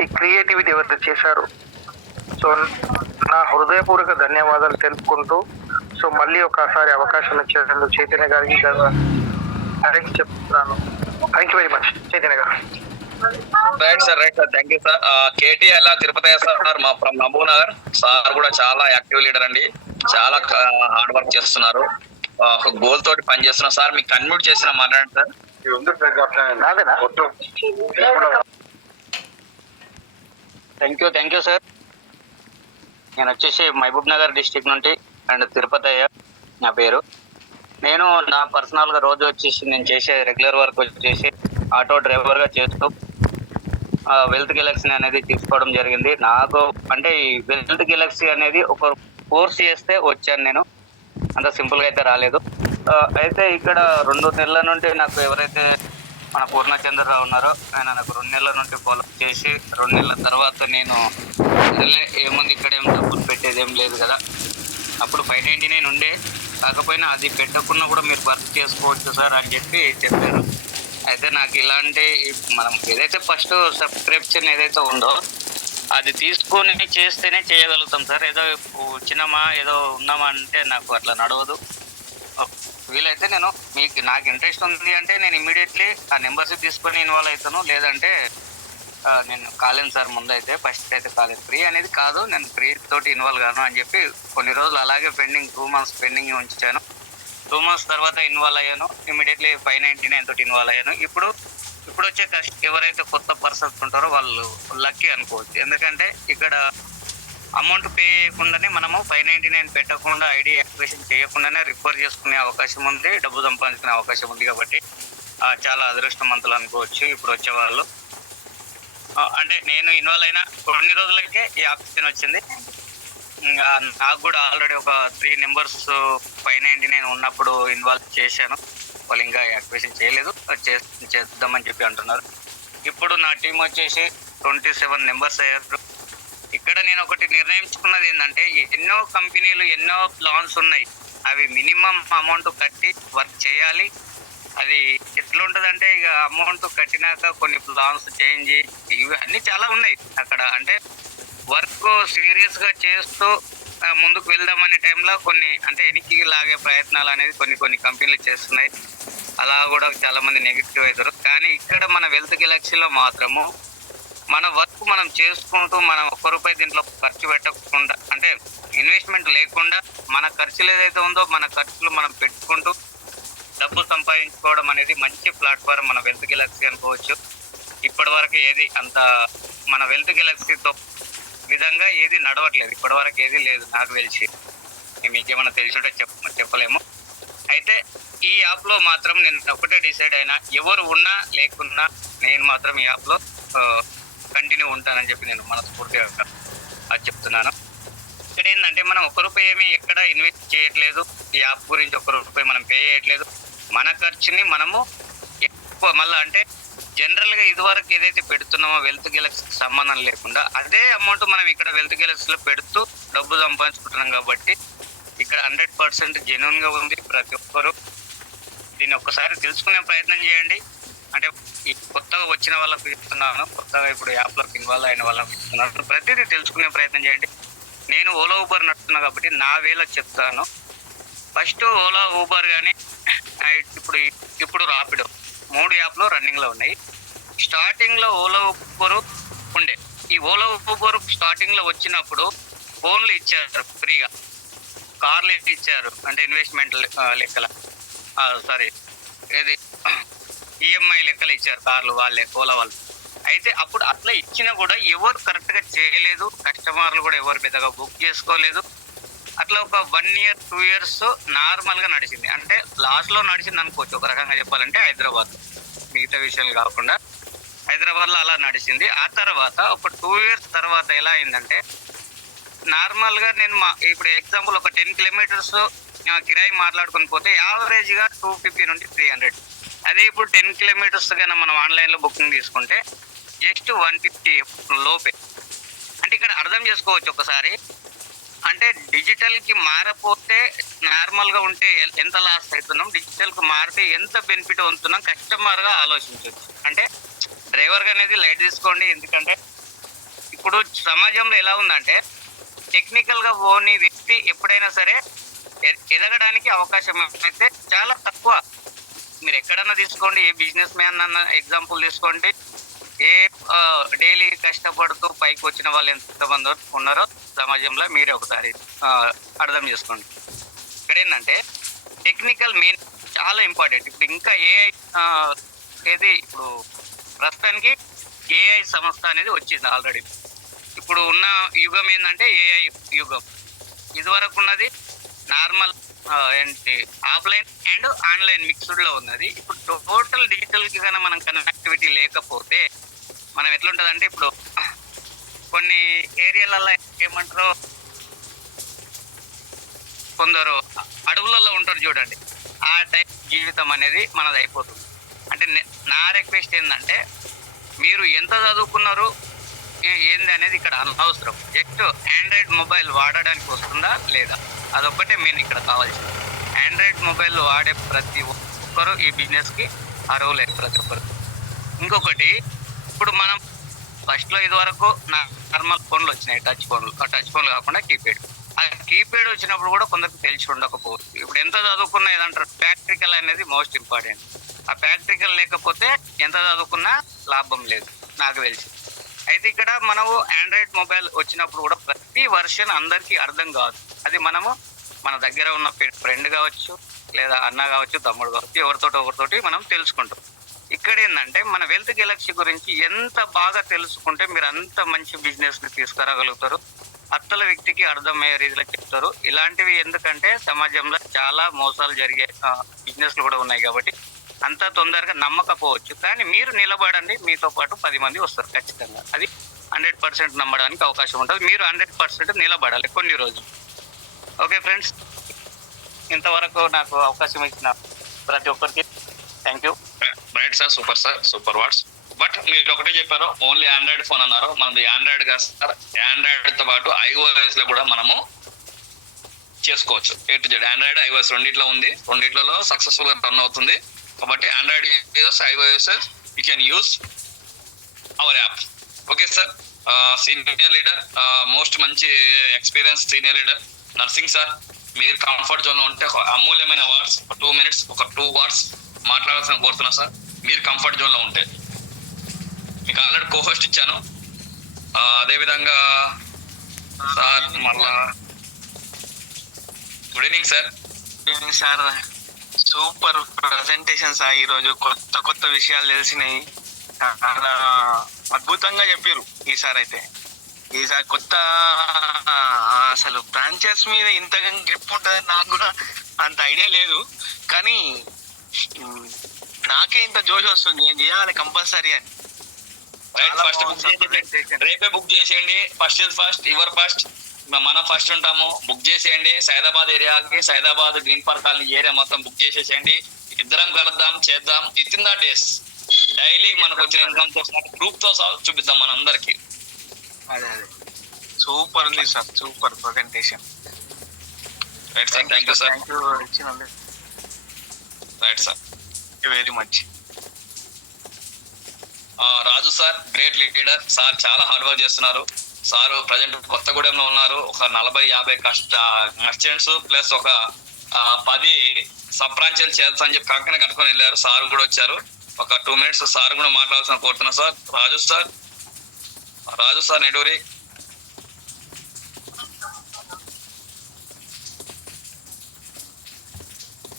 ఈ క్రియేటివిటీ ఎవరైతే చేశారు, సో నా హృదయపూర్వక ధన్యవాదాలు తెలుపుకుంటూ, సో మళ్ళీ ఒకసారి అవకాశం ఇచ్చినందుకు చైతన్య గారికి థ్యాంక్స్ చెప్తున్నాను. Thank you very much Chaitanya గారు. Right sir, thank you sir. KTL Tirupati sir మా ఫ్రమ్ మహబూబ్నగర్ సార్ కూడా చాలా యాక్టివ్ లీడర్ అండి, చాలా హార్డ్ వర్క్ చేస్తున్నారు, ఒక గోల్ తోటి పని చేస్తున్నారు. సార్ మీకు అన్మ్యూట్ చేసిన మాట్లాడండి సార్. Thank you sir. నేను వచ్చేసి మహబూబ్ నగర్ డిస్టిక్ నుండి అండ్ తిరుపతి అయ్య నా పేరు. నేను నా పర్సనల్గా రోజు వచ్చేసి నేను చేసే రెగ్యులర్ వర్క్ వచ్చేసి ఆటో డ్రైవర్గా చేస్తూ వెల్త్ గెలాక్సీ అనేది తీసుకోవడం జరిగింది. నాకు అంటే ఈ వెల్త్ గెలాక్సీ అనేది ఒక కోర్స్ చేస్తే వచ్చాను నేను, అంత సింపుల్గా అయితే రాలేదు. అయితే ఇక్కడ 2 నెలల నుండి నాకు ఎవరైతే మన పూర్ణచంద్రరావు ఉన్నారో ఆయన నాకు 2 నెలల నుండి ఫాలో చేసి 2 నెలల తర్వాత నేను ఏముంది ఇక్కడ ఏం డబ్బులు పెట్టేది ఏం లేదు కదా, అప్పుడు 599 ఉండే, కాకపోయినా అది పెట్టకుండా కూడా మీరు వర్క్ చేసుకోవచ్చు సార్ అని చెప్పి చెప్పారు. అయితే నాకు ఇలాంటి మనం ఏదైతే ఫస్ట్ సబ్స్క్రిప్షన్ ఏదైతే ఉందో అది తీసుకొని చేస్తేనే చేయగలుగుతాం సార్. ఏదో వచ్చినామా ఏదో ఉన్నామా అంటే నాకు అట్లా నడవదు. వీలైతే నాకు ఇంట్రెస్ట్ ఉంది అంటే నేను ఇమ్మీడియట్లీ ఆ నెంబర్స్ తీసుకొని ఇన్వాల్వ్ అవుతాను, లేదంటే నేను కాలేను సార్. ముందు అయితే ఫస్ట్ అయితే కాలేదు. ఫ్రీ అనేది కాదు, నేను ఫ్రీ తోటి ఇన్వాల్వ్ కాను అని చెప్పి కొన్ని రోజులు అలాగే పెండింగ్ 2 months పెండింగ్ ఉంచాను. 2 months తర్వాత ఇన్వాల్వ్ అయ్యాను. ఇమీడియట్లీ 599 తోటి ఇన్వాల్వ్ అయ్యాను. ఇప్పుడు వచ్చే ఎవరైతే కొత్త పర్సన్స్ ఉంటారో వాళ్ళు లక్కీ అనుకోవచ్చు. ఎందుకంటే ఇక్కడ అమౌంట్ పే చేయకుండానే మనము 599 పెట్టకుండా ఐడి యాక్టివేషన్ చేయకుండానే రిఫర్ చేసుకునే అవకాశం ఉంది, డబ్బు సంపాదించుకునే అవకాశం ఉంది. కాబట్టి చాలా అదృష్టవంతులు అనుకోవచ్చు ఇప్పుడు వచ్చే వాళ్ళు. అంటే నేను ఇన్వాల్వ్ అయిన కొన్ని రోజులకే ఈ ఆప్షన్ వచ్చింది. నాకు కూడా ఆల్రెడీ ఒక 3 members 599 ఉన్నప్పుడు ఇన్వాల్వ్ చేశాను. వాళ్ళు ఇంకా యాక్టివేషన్ చేయలేదు, చేద్దామని చెప్పి అంటున్నారు. ఇప్పుడు నా టీం వచ్చేసి 27 members అయ్యారు. ఇక్కడ నేను ఒకటి నిర్ణయించుకున్నది ఏంటంటే, ఎన్నో కంపెనీలు ఎన్నో ప్లాన్స్ ఉన్నాయి, అవి మినిమం అమౌంట్ కట్టి వర్క్ చేయాలి. అది ఎట్లుంటదంటే, ఇక అమౌంట్ కట్టినాక కొన్ని ప్లాన్స్ చేంజ్ ఇవి అన్ని చాలా ఉన్నాయి అక్కడ. అంటే వర్క్ సీరియస్ గా చేస్తూ ముందుకు వెళ్దామనే టైంలో కొన్ని అంటే వెనక్కి లాగే ప్రయత్నాలు అనేది కొన్ని కంపెనీలు చేస్తున్నాయి. అలా కూడా చాలా మంది నెగిటివ్ అవుతారు. కానీ ఇక్కడ మన వెల్త్ గెలాక్సీలో మాత్రము మన వర్క్ మనం చేసుకుంటూ మనం ₹1 దీంట్లో ఖర్చు పెట్టకుండా, అంటే ఇన్వెస్ట్మెంట్ లేకుండా మన ఖర్చులు ఏదైతే ఉందో మన ఖర్చులు మనం పెట్టుకుంటూ డబ్బు సంపాదించుకోవడం అనేది మంచి ప్లాట్ఫామ్ మన వెల్త్ గెలాక్సీ అనుకోవచ్చు. ఇప్పటి వరకు ఏది అంత మన వెల్త్ గెలాక్సీతో విధంగా ఏది నడవట్లేదు, ఇప్పటి వరకు ఏది లేదు నాకు తెలిసి. మీకేమన్నా తెలిసింటే చెప్పలేము. అయితే ఈ యాప్లో మాత్రం నేను ఒకటే డిసైడ్ అయినా, ఎవరు ఉన్నా లేకున్నా నేను మాత్రం ఈ యాప్లో కంటిన్యూ ఉంటానని చెప్పి నేను మనస్ఫూర్తిగా అది చెప్తున్నాను. ఇక్కడ ఏంటంటే మనం ₹1 ఏమి ఎక్కడ ఇన్వెస్ట్ చేయట్లేదు, ఈ యాప్ గురించి ₹1 మనం పే చేయట్లేదు. మన ఖర్చుని మనము ఎక్కువ మళ్ళీ అంటే జనరల్గా ఇదివరకు ఏదైతే పెడుతున్నామో వెల్త్ గెలాక్సీకి సంబంధం లేకుండా అదే అమౌంట్ మనం ఇక్కడ వెల్త్ గెలాక్సీలో పెడుతూ డబ్బు సంపాదించుకుంటున్నాం. కాబట్టి ఇక్కడ 100% జెన్యూన్ గా ఉంది. ప్రతి ఒక్కరు దీన్ని ఒక్కసారి తెలుసుకునే ప్రయత్నం చేయండి. అంటే ఈ కొత్తగా వచ్చిన వాళ్ళకి ఇస్తున్నాను, కొత్తగా ఇప్పుడు యాప్లోకి ఇన్వాల్వ్ అయిన వాళ్ళకి ఇస్తున్నాను. ప్రతిదీ తెలుసుకునే ప్రయత్నం చేయండి. నేను ఓలా ఊబర్ నడుపుతున్నా కాబట్టి నా వేలో చెప్తాను. ఫస్ట్ ఓలా ఊబర్ కానీ ఇప్పుడు రాపిడో 3 యాప్లు రన్నింగ్ లో ఉన్నాయి. స్టార్టింగ్ లో ఓలా ఊబర్ ఉండే. ఈ ఓలా ఊబర్ స్టార్టింగ్ లో వచ్చినప్పుడు ఫోన్లు ఇచ్చారు ఫ్రీగా, కార్లు ఇచ్చారు అంటే ఇన్వెస్ట్మెంట్ లెక్కల ఏది ఈఎంఐ లెక్కలు ఇచ్చారు కార్లు వాళ్ళే, ఓలా వాళ్ళు. అయితే అప్పుడు అట్లా ఇచ్చినా కూడా ఎవరు కరెక్ట్ గా చేయలేదు, కస్టమర్లు కూడా ఎవరు పెద్దగా బుక్ చేసుకోలేదు. అట్లా ఒక 1 year 2 years నార్మల్ గా నడిచింది. అంటే లాస్ట్ లో నడిచింది అనుకోవచ్చు ఒక రకంగా చెప్పాలంటే హైదరాబాద్, మిగతా విషయాలు కాకుండా హైదరాబాద్ లో అలా నడిచింది. ఆ తర్వాత ఒక 2 years తర్వాత ఎలా అయిందంటే, నార్మల్ గా నేను ఇప్పుడు ఎగ్జాంపుల్ ఒక 10 kilometers కిరాయి మాట్లాడుకుని పోతే యావరేజ్ గా 250 నుండి 300. అదే ఇప్పుడు 10 kilometers కన్నా మనం ఆన్లైన్ లో బుకింగ్ తీసుకుంటే జస్ట్ 150 లోపే. అంటే ఇక్కడ అర్థం చేసుకోవచ్చు ఒకసారి, అంటే డిజిటల్ కి మారపోతే నార్మల్ గా ఉంటే ఎంత లాస్ అవుతున్నాం, డిజిటల్ కి మారితే ఎంత బెనిఫిట్ పొందుతున్నాం కస్టమర్ గా ఆలోచించవచ్చు. అంటే డ్రైవర్ గా అనేది లైట్ తీసుకోండి. ఎందుకంటే ఇప్పుడు సమాజంలో ఎలా ఉందంటే, టెక్నికల్ గా ఓని వ్యక్తి ఎప్పుడైనా సరే ఎదగడానికి అవకాశం అయితే చాలా తక్కువ. మీరు ఎక్కడన్నా తీసుకోండి, ఏ బిజినెస్ మ్యాన్ అన్న ఎగ్జాంపుల్ తీసుకోండి, ఏ డైలీ కష్టపడుతూ పైకి వచ్చిన వాళ్ళు ఎంతమంది ఉన్నారో సమాజంలో మీరే ఒకసారి అర్థం చేసుకోండి. ఇక్కడ ఏంటంటే టెక్నికల్ మెయిన్ చాలా ఇంపార్టెంట్. ఇప్పుడు ఇంకా ఏఐ ఏది ఇప్పుడు ప్రస్తుతానికి ఏఐ సంస్థ అనేది వచ్చింది ఆల్రెడీ. ఇప్పుడు ఉన్న యుగం ఏంటంటే ఏఐ యుగం. ఇదివరకు ఉన్నది నార్మల్ ఏంటి ఆఫ్లైన్ అండ్ ఆన్లైన్ మిక్స్డ్ లో ఉన్నది. ఇప్పుడు టోటల్ డిజిటల్ కి కన్నా మనం కనెక్టివిటీ లేకపోతే మనం ఎట్లుంటదంటే, ఇప్పుడు కొన్ని ఏరియాలలో ఏమంటారు, కొందరు అడవులలో ఉంటారు చూడండి, ఆ టైప్ జీవితం అనేది మనది అయిపోతుంది. అంటే నా రిక్వెస్ట్ ఏంటంటే, మీరు ఎంత చదువుకున్నారు ఏంది అనేది ఇక్కడ అనవసరం. జస్ట్ ఆండ్రాయిడ్ మొబైల్ వాడడానికి వస్తుందా లేదా అదొక్కటే మెయిన్ ఇక్కడ కావాల్సింది. ఆండ్రాయిడ్ మొబైల్ వాడే ప్రతి ఒక్కరు ఈ బిజినెస్ కి అర్హులేదు, ప్రతి ఒక్కరు. ఇంకొకటి, ఇప్పుడు మనం ఫస్ట్ లో ఇది వరకు నార్మల్ ఫోన్లు వచ్చినాయి, టచ్ ఫోన్లు కాకుండా కీప్యాడ్. ఆ కీప్యాడ్ వచ్చినప్పుడు కూడా కొందరికి తెలిసి ఉండకపోవచ్చు. ఇప్పుడు ఎంత చదువుకున్నా ఏదంటారు, ప్రాక్టికల్ అనేది మోస్ట్ ఇంపార్టెంట్. ఆ ప్రాక్టికల్ లేకపోతే ఎంత చదువుకున్నా లాభం లేదు. నాకు తెలిసి. అయితే ఇక్కడ మనము ఆండ్రాయిడ్ మొబైల్ వచ్చినప్పుడు కూడా ప్రతి వర్షన్ అందరికీ అర్థం కాదు. అది మనము మన దగ్గర ఉన్న ఫ్రెండ్ కావచ్చు, లేదా అన్న కావచ్చు, తమ్ముడు కావచ్చు, ఒకరితోటి మనం తెలుసుకుంటాం. ఇక్కడ ఏంటంటే మన వెల్త్ గెలాక్సీ గురించి ఎంత బాగా తెలుసుకుంటే మీరు అంత మంచి బిజినెస్ ని తీసుకురాగలుగుతారు. అత్తల వ్యక్తికి అర్థమయ్యే రీతిలో చెప్తారు. ఇలాంటివి ఎందుకంటే సమాజంలో చాలా మోసాలు జరిగే బిజినెస్లు కూడా ఉన్నాయి కాబట్టి అంత తొందరగా నమ్మకపోవచ్చు. కానీ మీరు నిలబడండి, మీతో పాటు 10 మంది వస్తారు ఖచ్చితంగా. అది 100% నమ్మడానికి అవకాశం ఉంటుంది. మీరు 100% నిలబడాలి కొన్ని రోజులు. ఓకే ఫ్రెండ్స్, ఇంతవరకు నాకు అవకాశం ఇచ్చిన ప్రతి ఒక్కరికి thank you. Right sir, super sir, super words. But మీరు ఒకటే చెప్పారు, ఓన్లీ ఆండ్రాయిడ్ ఫోన్ అన్నారు. మనది ఆండ్రాయిడ్ కాదు సార్, ఆండ్రాయిడ్ తో పాటు ఐఓఎస్ లో కూడా మనము చేసుకోవచ్చు. A to Z Android iOS రెండిట్లో ఉంది, రెండిట్లలో సక్సెస్ఫుల్ గా రన్ అవుతుంది. కాబట్టి Android users, iOS you can use our app. Okay sir. Senior leader, most మంచి experience senior leader Narsing sir, మీరు కంఫర్ట్ జోన్ లో ఉంటే ఒక అమూల్యమైన వర్డ్స్, ఒక 2 minutes, ఒక 2 words మాట్లాడాల్సిన కోరుతున్నా సార్. మీరు కంఫర్ట్ జోన్ లో ఉంటే మీకు ఆల్రెడీ కోహోస్ట్ ఇచ్చాను. అదేవిధంగా సార్ మళ్ళా good evening sir. Good evening sir. Super presentation sir. ఈరోజు కొత్త విషయాలు తెలిసినాయి. చాలా అద్భుతంగా చెప్పారు ఈసారి కొత్త అసలు బ్రాంచెస్ మీద ఇంతగా గ్రిప్ ఉంటుందని నాకు కూడా అంత ఐడియా లేదు. కానీ నాకే ఇంత జోష్ వస్తుంది, నేను చేయాలి కంపల్సరీ అని. రేపే బుక్ చేసేయండి. ఫస్ట్ యువర్ ఫస్ట్, మనం ఫస్ట్ ఉంటాము. బుక్ చేసేయండి. సైదాబాద్ ఏరియాకి, Saidabad green park colony area మొత్తం బుక్ చేసేసేయండి. ఇద్దరం కలుద్దాం, చేద్దాం. With in the days daily మనకు వచ్చిన ఇన్కమ్ తో గ్రూప్ తో చూపిద్దాం మనందరికి. అదే సూపర్ ఉంది sir, super presentation. Right sir, thank you sir. Thank you ఇచ్చినందుకు. Right sir, very much. Raju sir great leader sir, చాలా హార్డ్ వర్క్ చేస్తున్నారు సార్. ప్రజెంట్ కొత్తగూడెంలో ఉన్నారు. ఒక 40-50 మర్చెంట్స్ ప్లస్ ఒక 10 సబ్ బ్రాంచెలు చేస్తా అని చెప్పి కాకనే కట్టుకొని వెళ్ళారు. సార్ కూడా వచ్చారు. ఒక 2 minutes సార్ కూడా మాట్లాడాల్సిన కోరుతున్నా సార్. రాజు సార్ నెడూరి.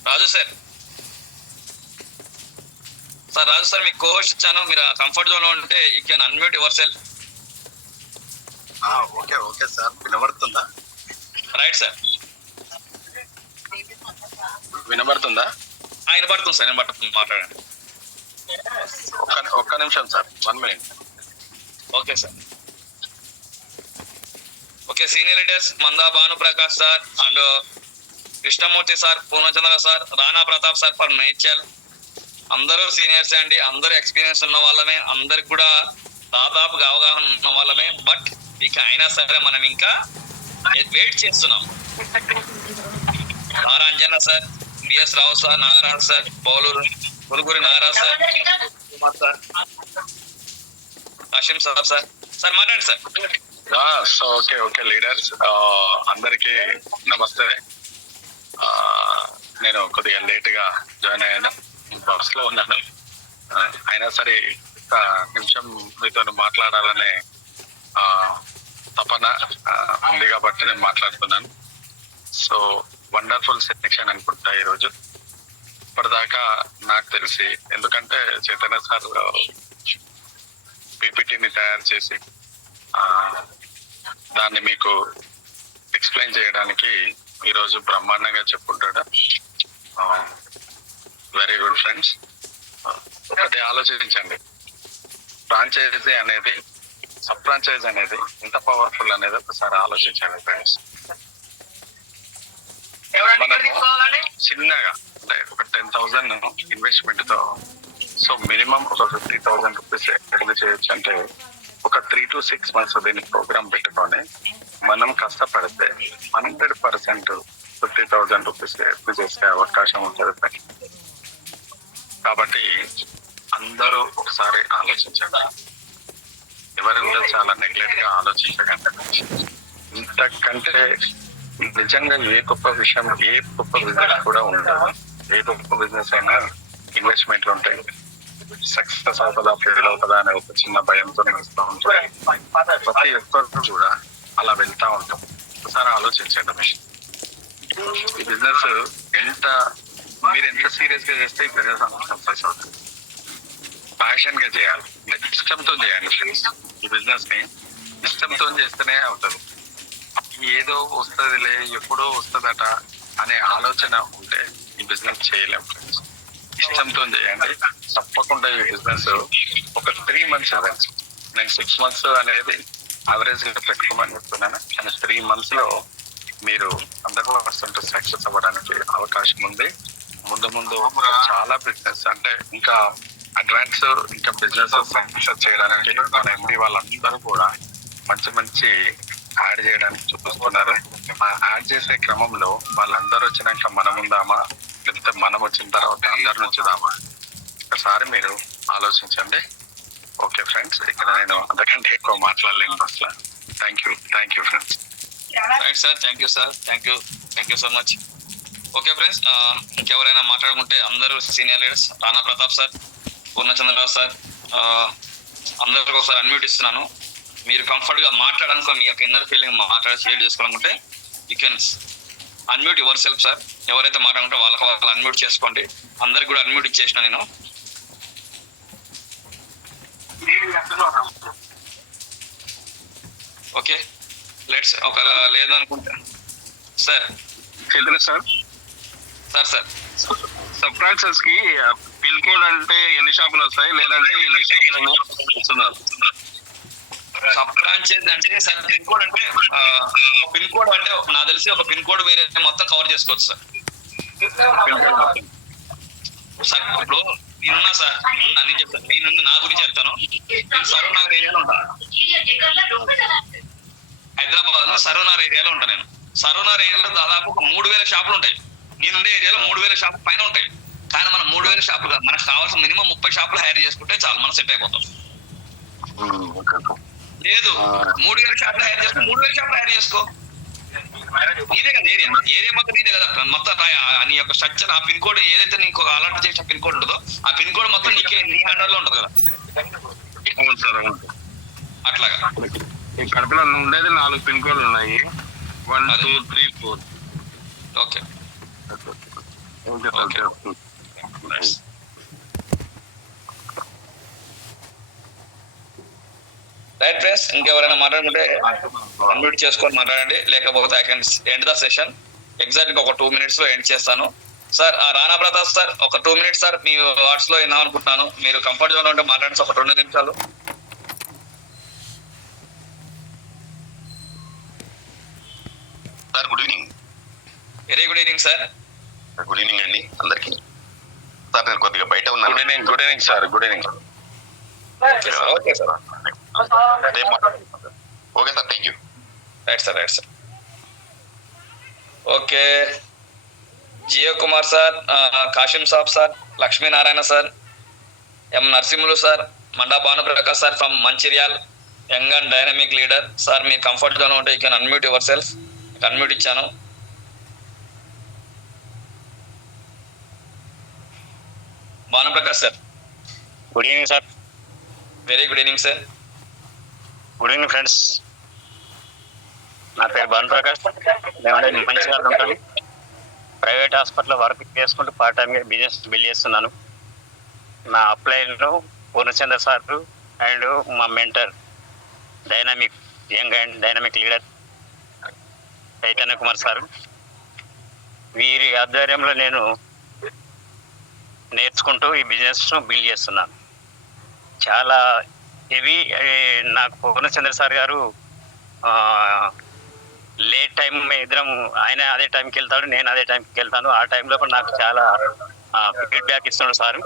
రాజు సార్ మీకు కోహోస్ట్ ఇచ్చాను. మీరు కంఫర్ట్ జోన్ లో ఉంటే you can unmute your self. Okay sir, వినబడుతుందా? రైట్ సార్, వినబడుతుందా? వినబడుతుంది సార్, వినబడుతుంది. మాట్లాడండి. ఒక్క నిమిషం sir, 1 minute. Okay sir. Okay, senior leaders Manda Bhanuprakash sir and Krishnamurthy sir, Purnachandra sir, Rana Pratap sir for nature. అందరూ సీనియర్స్ అండి, అందరూ ఎక్స్పీరియన్స్ ఉన్న వాళ్ళమే, అందరికి కూడా దాదాపుగా అవగాహన ఉన్న వాళ్ళమే. బట్ ఇక అయినా సరే మనం ఇంకా వెయిట్ చేస్తున్నాం. R Anjana sir, BS Rao sir, Nagaraju sir, Poluguri Nagaraju sir, Kumar sir, Hashim sir. Sir మాట్లాడండి సార్. సో ఓకే లీడర్స్ అందరికి నమస్తే. నేను కొద్దిగా లేట్ గా జాయిన్ అయ్యాను, బస్ లో ఉన్నాను. అయినా సరే ఒక నిమిషం మీతో మాట్లాడాలనే తపన ఉంది కాబట్టి నేను మాట్లాడుతున్నాను. సో వండర్ఫుల్ సెక్షన్ అనుకుంటా ఈరోజు. ఇప్పటిదాకా నాకు తెలిసి, ఎందుకంటే చైతన్య సార్ పీపీటీని తయారు చేసి దాన్ని మీకు ఎక్స్ప్లెయిన్ చేయడానికి ఈరోజు బ్రహ్మాండంగా చెప్పుకుంటాడు. Very good friends. ఒకటి ఆలోచించండి, ఫ్రాంచైజీ అనేది, సబ్ ఫ్రాంచైజ్ అనేది ఎంత పవర్ఫుల్ అనేది ఒకసారి ఆలోచించండి ఫ్రెండ్స్. మనము చిన్నగా అంటే ఒక 10,000 ఇన్వెస్ట్మెంట్ తో సో మినిమం ఒక 50,000 రూపీస్ ఎట్లా చేయొచ్చు అంటే ఒక 3 to 6 months దీన్ని ప్రోగ్రామ్ పెట్టుకొని మనం కష్టపడితే 100% 50,000 రూపీస్ ఎప్పుడు చేసే అవకాశం ఉంటుంది. కాబట్టి అందరూ ఒకసారి ఆలోచించండి. ఎవరు కూడా చాలా నెగ్లెక్ట్ గా ఆలోచించకండి. ఇంతకంటే నిజంగా ఏ గొప్ప విషయం, ఏ గొప్ప బిజినెస్ కూడా ఉండదు. ఏ గొప్ప బిజినెస్ అయినా ఇన్వెస్ట్మెంట్లు ఉంటాయి. సక్సెస్ అవుతుందా ఫెయిల్ అవుతుందా అనే ఒక చిన్న భయంతో నడుస్తూ ఉంటుంది. ప్రతి ఒక్కరు కూడా అలా వెళ్తా ఉంటాం. ఒకసారి ఆలోచించండి, ఈ బిజినెస్ మీరు ఎంత సీరియస్ గా చేస్తే ఈ బిజినెస్ అంత సక్సెస్ అవుతుంది. ప్యాషన్ గా చేయాలి, ఇష్టంతో చేయాలి ఫ్రెండ్స్. ఈ బిజినెస్ ని ఇష్టంతో చేస్తేనే అవుతుంది. ఏదో వస్తుందిలే, ఎప్పుడో వస్తుందట అనే ఆలోచన ఉంటే ఈ బిజినెస్ చేయలేము ఫ్రెండ్స్. ఇష్టంతో చేయండి, తప్పకుండా ఈ బిజినెస్ ఒక 3 months ఫ్రెండ్స్. నేను 6 months అనేది యావరేజ్ గా పెట్టుకోమని చెప్తున్నాను, కానీ 3 months లో మీరు 100% సక్సెస్ అవ్వడానికి అవకాశం ఉంది. ముందు చాలా బిజినెస్ అంటే ఇంకా అడ్వాన్స్ ఇంకా బిజినెస్ సక్సెస్ చేయడానికి మన ఎండి వాళ్ళందరూ కూడా మంచి యాడ్ చేయడానికి చూపిస్తున్నారు. ఆ యాడ్ చేసే క్రమంలో వాళ్ళందరూ వచ్చినాక మనం ఉందామా, లేకపోతే మనం వచ్చిన తర్వాత అందరి నుంచిదామా, ఒకసారి మీరు ఆలోచించండి. ఓకే ఫ్రెండ్స్, ఇక్కడ నేను అంతకంటే ఎక్కువ మాట్లాడలేను అసలు. Thank you friends. Right sir, thank you so much. Okay friends, ఇంకెవరైనా మాట్లాడుకుంటే అందరూ senior leaders, Rana Pratap sir, Purnachandrarao sir, అందరికి ఒకసారి అన్మ్యూట్ ఇస్తున్నాను. మీరు కంఫర్ట్ గా మాట్లాడాలనుకో, మీ యొక్క ఇన్నర్ ఫీలింగ్ మాట్లాడి షేర్ చేసుకోవాలనుకుంటే you can unmute your self sir. ఎవరైతే మాట్లాడుకుంటే వాళ్ళు అన్మ్యూట్ చేసుకోండి. అందరికి కూడా అన్మ్యూట్ ఇచ్చేసిన నేను. ఓకే లెట్స్, ఒకవేళ లేదనుకుంటా సార్ సబ్ బ్రాంచెస్ కి పిన్ కోడ్ అంటే ఎన్ని షాపులు వస్తాయి, లేదంటే ఎన్ని షాపులు ఇస్తున్నారు? సబ్ బ్రాంచెస్ అంటే సార్ పిన్ కోడ్ అంటే పిన్ కోడ్ అంటే నాకు తెలిసి ఒక పిన్ కోడ్ వేరే మొత్తం కవర్ చేసుకోవచ్చు సార్. సార్ ఇప్పుడు నేనున్నా సార్, నేను చెప్తాను, నేను నా గురించి చెప్తాను. నేను సరూర్ నగర్ ఏరియాలో ఉంటాను, హైదరాబాద్ లో సరూర్ నగర్ ఏరియాలో ఉంటాను. నేను సరూర్ నగర్ ఏరియాలో దాదాపు 3000 షాపులు ఉంటాయి. నేనుండే ఏరియాలో 3000 షాపులు పైన ఉంటాయి. కానీ మనం 3000 షాపులు కాదు, మనకు కావాల్సిన మినిమం 30 షాపులు హైర్ చేసుకుంటే చాలు, మనం సెట్ అయిపోతాం. లేదు 3000 షాపులు హైర్ చేసుకో, 3000 షాపులు హైర్ చేసుకో, నీదే కదా ఏరియా మొత్తం నీదే కదా. మొత్తం నీ యొక్క స్ట్రక్చర్, ఆ పిన్ కోడ్ ఏదైతే నీకు అలర్ట్ చేసిన పిన్ కోడ్ ఉంటుందో ఆ పిన్ కోడ్ మొత్తం నీ హ్యాండర్ లో ఉంటుంది కదా. అట్లాగా కడపలో ఉండేది 4 పిన్ కోడ్లు ఉన్నాయి, 1 2 3 4. ఓకే రైట్ ఫ్రెండ్స్, ఇంకెవరైనా మాట్లాడుకుంటే అన్మ్యూట్ చేసుకొని మాట్లాడండి, లేకపోతే I can end the session. Exact ఒక 2 minutes లో ఎండ్ చేస్తాను. సార్ రాణా ప్రతాప్ సార్, ఒక 2 minutes సార్ మీ వాట్స్ లో విన్నాం అనుకుంటున్నాను. మీరు కంఫర్ట్ జోన్ లో ఉంటే మాట్లాడండి ఒక 2 నిమిషాలు. Sir good evening. Very good evening sir. Good evening అండి అందరికి. సార్ నేను కొద్దిగా బయట ఉన్నాను. Good evening sir. Good evening. Okay sir. Okay sir, thank you. Right sir. Okay, Jio Kumar sir, Kasim Saab sir, Lakshminarayana sir, M Narasimhulu sir, Manda Bhanuprakash sir from Mancherial, young and dynamic leader. Sir మీరు comfort zone ఉంటే you can unmute your self. Unmute ఇచ్చాను. Bhanuprakash sir. Good evening sir. Very good evening sir. Good evening friends. నా పేరు భానుప్రకాష్. మేము మంచిగా ఉంటాను. Private హాస్పిటల్లో work చేసుకుంటూ పార్ట్ టైంగా బిజినెస్ బిల్డ్ చేస్తున్నాను. నా అప్లైన్లో పూర్ణచంద్ర సార్ అండ్ మా mentor dynamic young and dynamic leader Chaitanya Kumar sir, వీరి ఆధ్వర్యంలో నేను నేర్చుకుంటూ ఈ బిజినెస్ బిల్డ్ చేస్తున్నాను. చాలా హెవీ. నాకు పూర్ణచంద్ర సార్ గారు లేట్ టైం ఇద్దరం, ఆయన అదే టైంకి వెళ్తాడు, నేను అదే టైంకి వెళ్తాను. ఆ టైంలో కూడా నాకు చాలా ఫీడ్బ్యాక్ ఇస్తున్నాడు సార్.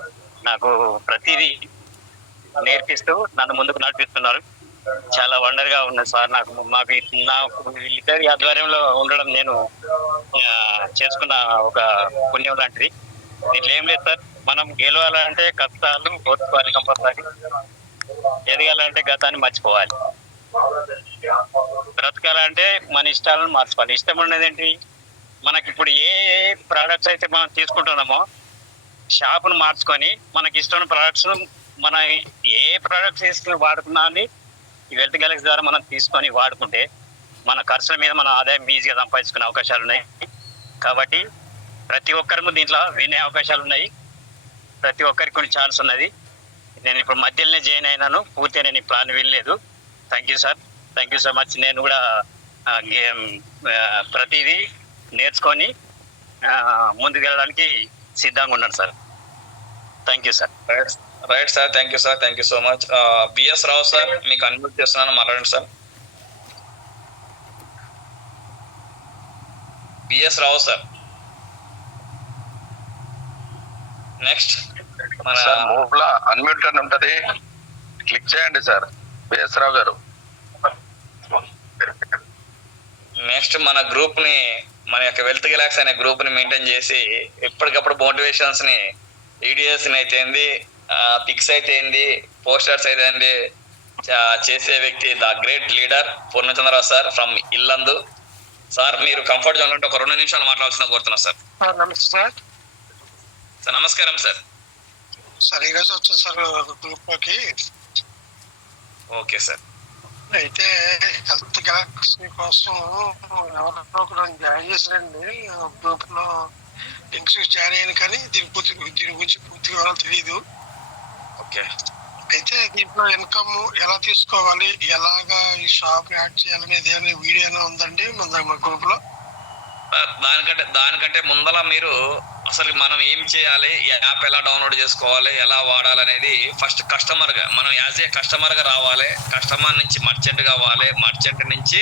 నాకు ప్రతిదీ నేర్పిస్తూ నన్ను ముందుకు నడిపిస్తున్నారు. చాలా వండర్గా ఉన్నది సార్. నాకు ఇద్దరి ఆధ్వర్యంలో ఉండడం నేను చేసుకున్న ఒక పుణ్యం లాంటిది. దీంట్లో ఏం లేదు సార్, మనం గెలవాలంటే కష్టాలు ఓర్చుకోవాలి కంపల్సరీ. ఎదగాలంటే గతాన్ని మర్చిపోవాలి. బ్రతకాలంటే మన ఇష్టాలను మార్చుకోవాలి. ఇష్టం ఉన్నది ఏంటి, మనకి ఇప్పుడు ఏ ప్రోడక్ట్స్ అయితే మనం తీసుకుంటున్నామో షాపును మార్చుకొని మనకి ఇష్టమైన ప్రొడక్ట్స్ మన ఏ ప్రొడక్ట్స్ తీసుకుని వాడుకున్నా అని ఈ వెల్త్ గ్యాలక్సీ ద్వారా మనం తీసుకొని వాడుకుంటే మన ఖర్చుల మీద మన ఆదాయం ఈజీగా సంపాదించుకునే అవకాశాలు ఉన్నాయి. కాబట్టి ప్రతి ఒక్కరికి దీంట్లో వినే అవకాశాలు ఉన్నాయి. ప్రతి ఒక్కరికి కొన్ని ఛాన్స్ ఉన్నది. నేను ఇప్పుడు మధ్యలోనే జాయిన్ అయినాను, పూర్తిగా నేను ఈ ప్లాన్ వెళ్ళలేదు. Thank you sir, thank you so much. నేను కూడా ప్రతిదీ నేర్చుకొని ముందుకు వెళ్ళడానికి సిద్ధంగా ఉన్నాను sir. Thank you sir. Right sir, thank you sir, thank you so much. BS Rao sir, మీకు అన్మ్యూట్ చేస్తున్నాను, మాట్లాడండి sir. BS Rao sir. Next మన అన్మ్యూట్ అని ఉంటది, క్లిక్ చేయండి సార్ బిఎస్ రావు గారు. నెక్స్ట్ మన గ్రూప్ ని, మన యొక్క వెల్త్ గ్యాలక్సీ అనే గ్రూప్ ని మెయింటైన్ చేసి ఎప్పటికప్పుడు మోటివేషన్స్ ని, వీడియోస్ ని అయితే ఏంది, పిక్స్ అయితే ఏంది, పోస్టర్స్ అయితే ఏంది చేసే వ్యక్తి the great leader Purnachandrarao sir from Yellandu. Sir మీరు కంఫర్ట్ జోన్ ఉంటే ఒక 2 నిమిషాలు మాట్లాడాల్సిన కోరుతున్నా సార్. నమస్తే సార్. సార్ నమస్కారం సార్. సార్ ఈరోజు వచ్చాను సార్ గ్రూప్ లోకి. Okay sir. అయితే హెల్త్ గ్యాలక్సీ కోసం ఎవరో కూడా జాయిన్ చేశారండి గ్రూప్ లో. లింక్స్ జాయిన్ అయ్యాను కానీ దీని గురించి పూర్తిగా ఎవరో తెలియదు. ఓకే. అయితే దీంట్లో ఇన్కమ్ ఎలా తీసుకోవాలి, ఎలాగా ఈ షాప్ యాడ్ చేయాలనేది ఏమైనా వీడియో అయినా ఉందండి మన గ్రూప్ లో? దానికంటే ముందల మీరు అసలు మనం ఏం చేయాలి, యాప్ ఎలా డౌన్లోడ్ చేసుకోవాలి, ఎలా వాడాలనేది ఫస్ట్ కస్టమర్ గా మనం యాజ్ ఏ కస్టమర్ గా రావాలి. కస్టమర్ నుంచి మర్చెంట్ కావాలి, మర్చెంట్ నుంచి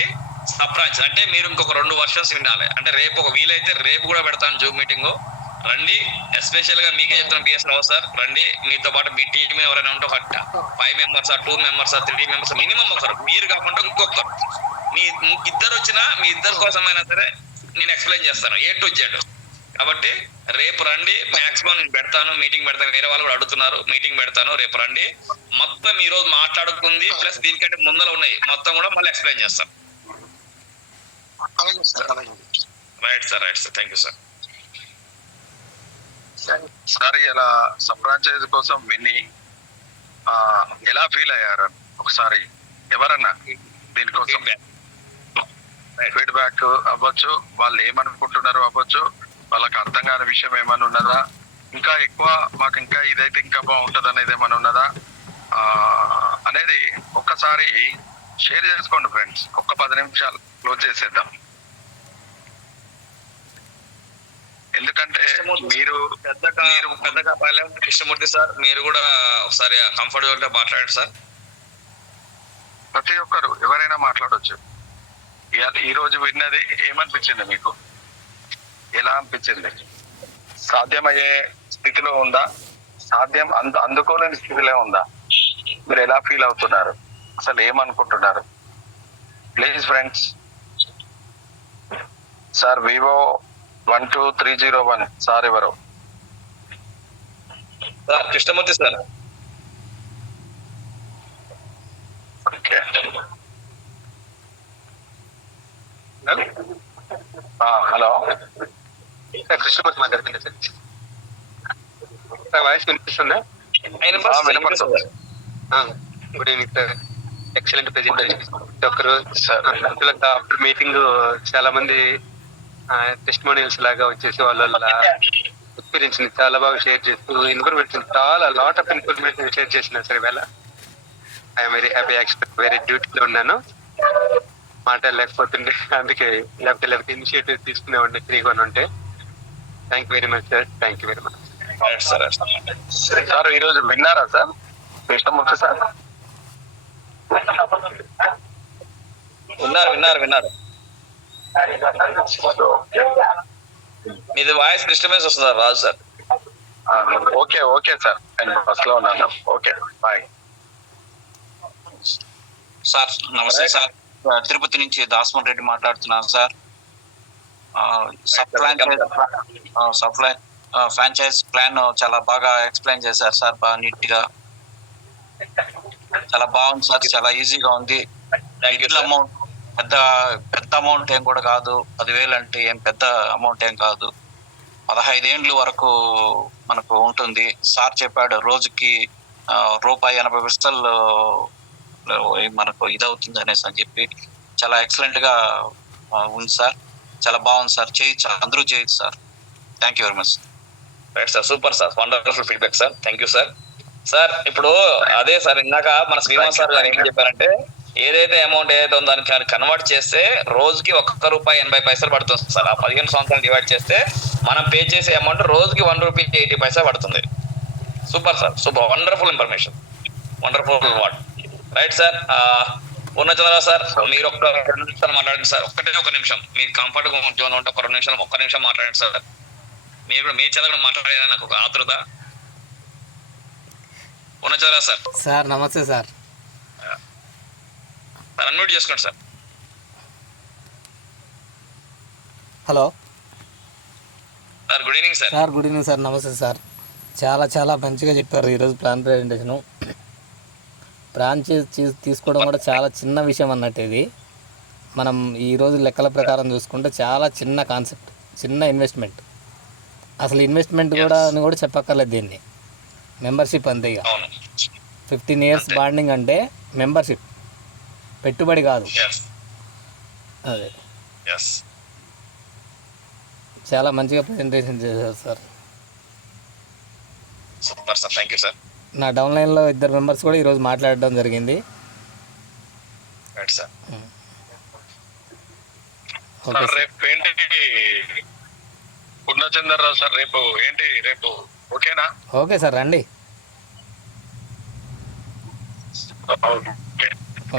సబ్ బ్రాంచ్. అంటే మీరు ఇంకొక 2 వర్షన్స్ వినాలి. అంటే రేపు ఒక వీలైతే రేపు కూడా పెడతాను జూమ్ మీటింగ్, రండి. ఎస్పెషల్ గా మీకే చెప్తాను బిఎస్ రావు సార్, రండి. మీతో పాటు మీ టీం ఎవరైనా ఉంటే ఒక 5 మెంబర్స్, 2 మెంబర్స్, 3 మెంబర్స్ మినిమం ఒకరు, మీరు కాకుండా ఇంకొకరు, మీ ఇద్దరు వచ్చినా మీ ఇద్దరి కోసమైనా సరే నేను ఎక్స్ప్లెయిన్ చేస్తాను A to Z. కాబట్టి రేపు రండి, మాక్సిమం నేను పెడతాను, మీటింగ్ పెడతాను. వేరే వాళ్ళు కూడా అడుగుతున్నారు, మీటింగ్ పెడతాను, రేపు రండి. మొత్తం ఈ రోజు మాట్లాడుకుంది ప్లస్ దీనికంటే ముందర ఉన్నాయి మొత్తం కూడా మళ్ళీ ఎక్స్ప్లెయిన్ చేస్తాను. Right sir, right sir, thank you sir. Sir ఇలా సబ్ ఫ్రాంచైజ్ కోసం విని ఎలా ఫీల్ అయ్యారు ఒకసారి ఎవరన్నా దీనికోసం ఫీడ్బ్యాక్ అవ్వచ్చు, వాళ్ళు ఏమనుకుంటున్నారు అవ్వచ్చు, వాళ్ళకి అర్థం కాని విషయం ఏమైనా ఉన్నదా, ఇంకా ఎక్కువ మాకు ఇంకా ఇదైతే ఇంకా బాగుంటది అనేది ఏమైనా ఉన్నదా అనేది ఒక్కసారి షేర్ చేసుకోండి ఫ్రెండ్స్. ఒక్క 10 నిమిషాలు క్లోజ్ చేసేద్దాం. ఎందుకంటే మీరు పెద్దగా కృష్ణమూర్తి సార్, మీరు కూడా ఒకసారి కంఫర్టబుల్ గా మాట్లాడండి సార్. ప్రతి ఒక్కరు ఎవరైనా మాట్లాడవచ్చు. ఈ రోజు విన్నది ఏమనిపించింది మీకు? ఎలా అనిపించింది? సాధ్యమయ్యే స్థితిలో ఉందా? అందుకోలేని స్థితిలో ఉందా? మీరు ఎలా ఫీల్ అవుతున్నారు? అసలు ఏమనుకుంటున్నారు? Please friends. Sir Vivo 12301 sir ఎవరు? Sir Krishnamurthy sir. Okay. Hello Krishnamurthy మాట్లాడుతున్నా సార్. వాయిస్ వినిపిస్తుందా? వినపడుతుంది. Good evening sir. Excellent presentation. ఒకరు ఆఫ్టర్ మీటింగ్ చాలా మంది టెస్టిమోనియల్స్ లాగా వచ్చేసి వాళ్ళ ఎక్స్పీరియన్స్ ని చాలా బాగా షేర్ చేస్తూ ఇన్ఫర్మేషన్ చాలా లాట్ ఆఫ్ ఇన్ఫర్మేషన్ షేర్ చేసినారు సార్. ఇవాళ ఐఎమ్ వెరీ హ్యాపీ. యాక్చువల్ వేరే డ్యూటీలో ఉన్నాను, మాట్లాడలేకపోతుండే, అందుకే లేకపోతే ఇనిషియేటివ్ తీసుకునేవాడిని ఫ్రీగా ఉంటే. Thank you very much sir, thank you very much sir. ఈరోజు విన్నారా సార్ కృష్ణమూర్తి సార్? విన్నారు. మీది వాయిస్ డిస్టర్బెన్స్ వస్తుంది sir, Raju sir. Okay sir, నేను బస్ లో ఉన్నాను. Okay, bye sir. నమస్తే సార్, తిరుపతి నుంచి దాస్మన్ రెడ్డి మాట్లాడుతున్నాను సార్. ఫ్రాంచైజ్ ప్లాన్ చాలా బాగా ఎక్స్ప్లెయిన్ చేశారు సార్, బాగా నీట్ గా, చాలా బాగుంది సార్, చాలా ఈజీగా ఉంది. అమౌంట్ పెద్ద అమౌంట్ ఏం కూడా కాదు, 10,000 అంటే ఏం పెద్ద అమౌంట్ ఏం కాదు. 15 ఏండ్ల వరకు మనకు ఉంటుంది. సార్ చెప్పాడు రోజుకి ₹1.80 మనకు ఇదవుతుంది అనేసి అని చెప్పి చాలా ఎక్సలెంట్ గా ఉంది సార్. చాలా బాగుంది సార్. చేయొచ్చు, అందరూ చేయొచ్చు sir. Thank you very much. Right sir, super sir, wonderful feedback sir. Thank you sir. Sir ఇప్పుడు అదే సార్, ఇందాక మన శ్రీనివాస్ సార్ గారు ఏం చెప్పారంటే, ఏదైతే అమౌంట్ ఏదైతే ఉందో దాన్ని కన్వర్ట్ చేస్తే రోజుకి ₹1.80 పడుతుంది సార్. ఆ 15 సంవత్సరాలు డివైడ్ చేస్తే మనం పే చేసే అమౌంట్ రోజుకి ₹1.80 పడుతుంది. Super sir, super, wonderful information, wonderful word. Right sir. Purnachandrarao sir, మీరు ఒక్క 2 నిమిషాలు మాట్లాడండి సార్. ఒక నిమిషం, మీరు కంఫర్ట్ జోన్ ఉంటే ఒక్క నిమిషం మాట్లాడండి సార్. మీ చదవడం మాట్లాడేదా నాకు ఒక ఆతృత. పూర్ణచంద్రరావు సార్. సార్ నమస్తే సార్. సార్ అన్మ్యూట్ చేసుకోండి sir. Hello sir, good evening sir. Sir good evening sir. నమస్తే సార్. చాలా మంచిగా చెప్పారు ఈరోజు ప్లాన్ ప్రజెంటేషను. ప్లాన్ తీసుకోవడం కూడా చాలా చిన్న విషయం అన్నట్టు. ఇది మనం ఈరోజు లెక్కల ప్రకారం చూసుకుంటే చాలా చిన్న కాన్సెప్ట్, చిన్న ఇన్వెస్ట్మెంట్. అసలు ఇన్వెస్ట్మెంట్ కూడా అని కూడా చెప్పక్కర్లేదు దీన్ని. మెంబర్షిప్ అంతే. ఇక 15 years బాండింగ్ అంటే మెంబర్షిప్, పెట్టుబడి కాదు. అదే చాలా మంచిగా ప్రజెంటేషన్ చేశారు sir. Super sir, thank you sir. నా డౌన్లైన్లో 2 మెంబర్స్ కూడా ఈరోజు మాట్లాడడం జరిగింది. Right sir. Okay sir. రేపు ఏంటి పూర్ణచంద్రరావు సార్, రేపు ఓకేనా? ఓకే సార్, రండి.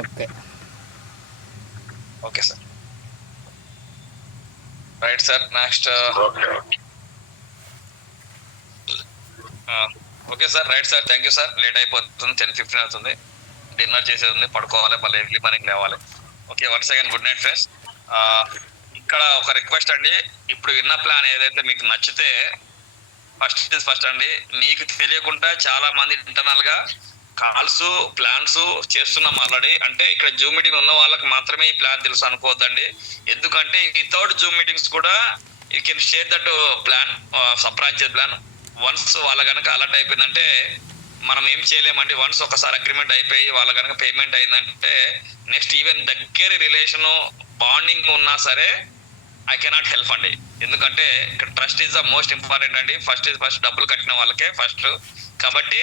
Okay okay sir. Right sir. Next. Okay sir, right sir, thank you sir. Late అయిపోతుంది, 10:15 అవుతుంది. డిన్నర్ చేసేది ఉంది, పడుకోవాలి, మళ్ళీ ఎర్లీ మార్నింగ్ లేవాలి. Okay, once again good night friends. ఇక్కడ ఒక రిక్వెస్ట్ అండి, ఇప్పుడు విన్న ప్లాన్ ఏదైతే మీకు నచ్చితే ఫస్ట్ అండి, మీకు తెలియకుండా చాలా మంది ఇంటర్నల్ గా కాల్స్ ప్లాన్స్ చేస్తున్నాం ఆల్రెడీ. అంటే ఇక్కడ జూమ్ మీటింగ్ ఉన్న వాళ్ళకి మాత్రమే ఈ ప్లాన్ తెలుసు అనుకోవద్దండి. ఎందుకంటే వితౌట్ జూమ్ మీటింగ్స్ కూడా you can share that plan, subbranches plan. Once వాళ్ళ కనుక అలర్ట్ అయిపోయిందంటే మనం ఏం చేయలేమండి. వన్స్ ఒకసారి అగ్రిమెంట్ అయిపోయి వాళ్ళ కనుక పేమెంట్ అయిందంటే నెక్స్ట్ ఈవెన్ దగ్గర రిలేషన్ బాండింగ్ ఉన్నా సరే ఐ కెనాట్ హెల్ప్ అండి. ఎందుకంటే ఇక్కడ trust is the most important అండి. ఫస్ట్ డబ్బులు కట్టిన వాళ్ళకే ఫస్ట్. కాబట్టి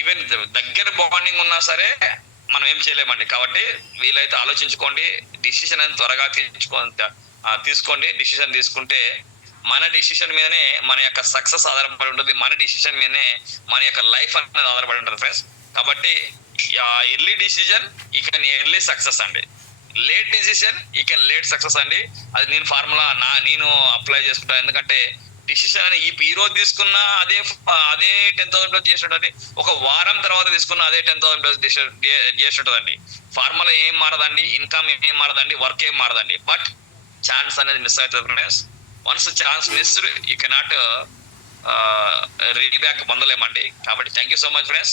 ఈవెన్ దగ్గర బాండింగ్ ఉన్నా సరే మనం ఏం చేయలేమండి. కాబట్టి వీలైతే ఆలోచించుకోండి, డిసిషన్ అనేది త్వరగా తీసుకోండి. డిసిషన్ తీసుకుంటే మన డిసిషన్ మీదనే మన యొక్క సక్సెస్ ఆధారపడి ఉంటుంది, మన డిసిషన్ మీదనే మన యొక్క లైఫ్ అనేది ఆధారపడి ఉంటుంది ఫ్రెండ్స్. కాబట్టి ఎర్లీ డిసిజన్ ఈ కెన్ ఎర్లీ సక్సెస్ అండి, లేట్ డిసిషన్ ఈ కెన్ లేట్ సక్సెస్ అండి. అది నేను ఫార్ములా నేను అప్లై చేసుకుంటాను. ఎందుకంటే డిసిషన్ అని ఈ రోజు తీసుకున్న అదే 10,000 చేసి ఉంటుంది, ఒక వారం తర్వాత తీసుకున్న అదే 10,000 చేసి ఉంటుందండి. ఫార్ములా ఏం మారదండి, ఇన్కమ్ ఏం మారదండి, వర్క్ ఏం మారదండి. బట్ ఛాన్స్ అనేది మిస్ అవుతుంది friends. Once chance miss you cannot reback పొందలేమండి. కాబట్టి thank you so much friends.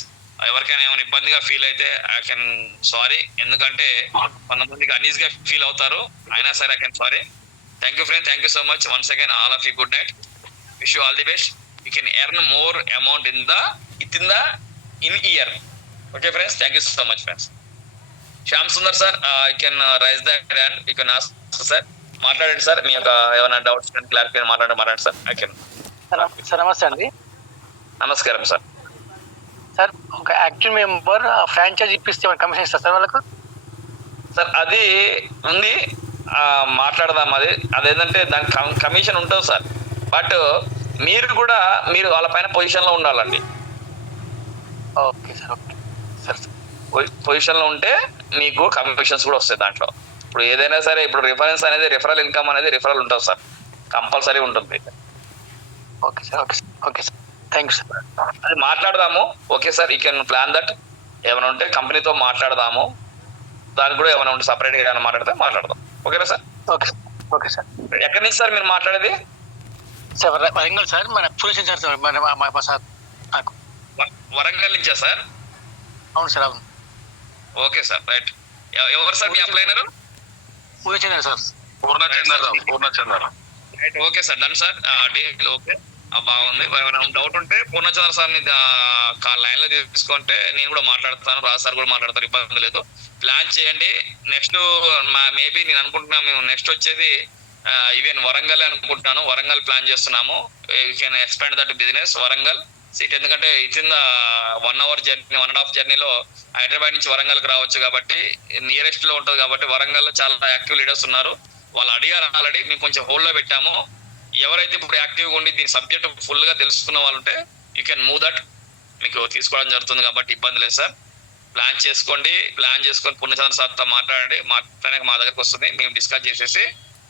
ఎవరికైనా ఏమైనా ఇబ్బందిగా ఫీల్ అయితే ఐ కెన్ సారీ. ఎందుకంటే కొంతమందికి అన్ఈజీగా ఫీల్ అవుతారు, అయినా సరే I can sorry. Thank you friends, thank you so much once again. All of you good night, wish you all the best. You can earn more amount in year. Okay friends, thank you so much friends. Shyam Sundar sir, you can raise the hand, you can ask sir. మాట్లాడండి sir, మీ యొక్క ఏమైనా doubts clarify మాట్లాడండి sir. I can. Sir నమస్తే అండి. నమస్కారం sir. Sir ఒక active member franchise ఇప్పిస్తే కమిషన్ ఇస్తారు సార్ వాళ్ళకు? సార్ అది ఉంది, మాట్లాడదాం. అదేంటంటే దానికి కమిషన్ ఉంటుంది సార్. బట్ మీరు వాళ్ళ పైన పొజిషన్లో ఉండాలండి. Okay sir, okay sir. పొజిషన్లో ఉంటే మీకు కమిషన్స్ కూడా వస్తాయి దాంట్లో. ఇప్పుడు ఏదైనా సరే, ఇప్పుడు రిఫరల్ ఇన్కమ్ అనేది రిఫరల్ ఉంటుంది సార్, కంపల్సరీ ఉంటుంది. Okay sir, okay sir, okay sir, thank you sir. అది మాట్లాడదాము. Okay sir, you can plan that. ఏమైనా ఉంటే కంపెనీతో మాట్లాడదాము, దానికి కూడా ఏమైనా ఉంటే సపరేట్గా ఏమైనా మాట్లాడదాం. ఓకేనా సార్? Okay okay sir. ఎక్కడి నుంచి సార్ మీరు మాట్లాడేది? సార్ వరంగల్ సార్, మన పూర్ణ సార్, మన సార్ నాకు వరంగల్ నుంచా సార్? అవును సార్, అవును. Okay sir, right. ఎవరు సార్ మీ అప్లైనరు? Purnachandra sir. Purnachandrarao. Right, okay sir, done sir, deal okay, బాగుంది. ఏమైనా డౌట్ ఉంటే పూర్ణచంద్ర సార్ని లైన్ లో తీసుకుంటే నేను కూడా మాట్లాడతాను, రాజు సార్ కూడా మాట్లాడతారు, ఇబ్బంది లేదు. ప్లాన్ చేయండి. నెక్స్ట్ మేబీ నేను అనుకుంటున్నా మేము నెక్స్ట్ వచ్చేది ఈవెన్ వరంగల్ అనుకుంటున్నాను. వరంగల్ ప్లాన్ చేస్తున్నాము. You can expand that business Warangal seat, ఎందుకంటే it's in the 1 hour journey, 1.5 జర్నీలో హైదరాబాద్ నుంచి వరంగల్కి రావచ్చు కాబట్టి నియరెస్ట్ లో ఉంటుంది కాబట్టి వరంగల్లో చాలా యాక్టివ్ లీడర్స్ ఉన్నారు. వాళ్ళు అడిగారు ఆల్రెడీ, మేము కొంచెం హోల్డ్ లో పెట్టాము. ఎవరైతే ఇప్పుడు యాక్టివ్గా ఉండి దీని సబ్జెక్ట్ ఫుల్ గా తెలుసుకున్న వాళ్ళు ఉంటే యూ కెన్ మూవ్ దట్, మీకు తీసుకోవడం జరుగుతుంది కాబట్టి ఇబ్బంది లేదు సార్. ప్లాన్ చేసుకోండి, ప్లాన్ చేసుకొని పూర్ణచంద్ర సార్తో మాట్లాడండి, మాట్లాడాక మా దగ్గరకు వస్తుంది, మేము డిస్కస్ చేసేసి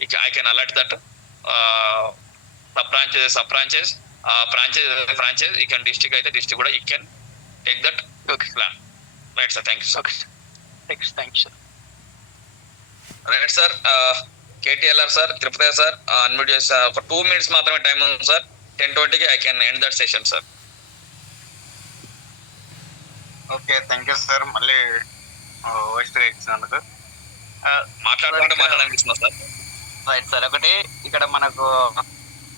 ఇక I can alert that franchise you can district అయితే డిస్ట్రిక్ట్ కూడా you can take that plan. Right sir, thank you sir. Thank you sir. Right sir, KTLR sir, Tirupati sir unmute చేసి ఒక 2 minutes మాత్రమే టైం ఉంది sir. 10:20కి I can end that session sir. Okay, thank you sir. మళ్ళీ voice ఇచ్చినందుకు మాట్లాడాలనిపిస్తున్నా sir. Right sir, ఒకటి ఇక్కడ మనకు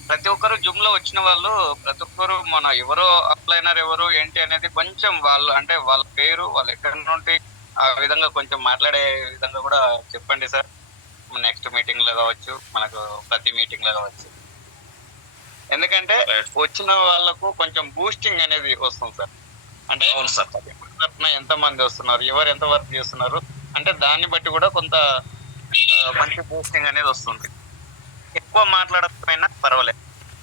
ప్రతి ఒక్కరు జూమ్ లో వచ్చిన వాళ్ళు ప్రతి ఒక్కరు మన ఎవరో అప్లైనర్ ఎవరు ఏంటి అనేది కొంచెం వాళ్ళు అంటే వాళ్ళ పేరు వాళ్ళు ఎక్కడి నుండి ఆ విధంగా కొంచెం మాట్లాడే విధంగా కూడా చెప్పండి సార్. నెక్స్ట్ మీటింగ్ లో కావచ్చు, మనకు ప్రతి మీటింగ్ లో కావచ్చు, ఎందుకంటే వచ్చిన వాళ్ళకు కొంచెం బూస్టింగ్ అనేది వస్తుంది సార్. అంటే తరఫున ఎంత మంది వస్తున్నారు, ఎవరు ఎంత వర్క్ చేస్తున్నారు అంటే దాన్ని బట్టి కూడా కొంత మంచి బూస్టింగ్ అనేది వస్తుంది. ఎక్కువ మాట్లాడకపోయినా పర్వాలేదు,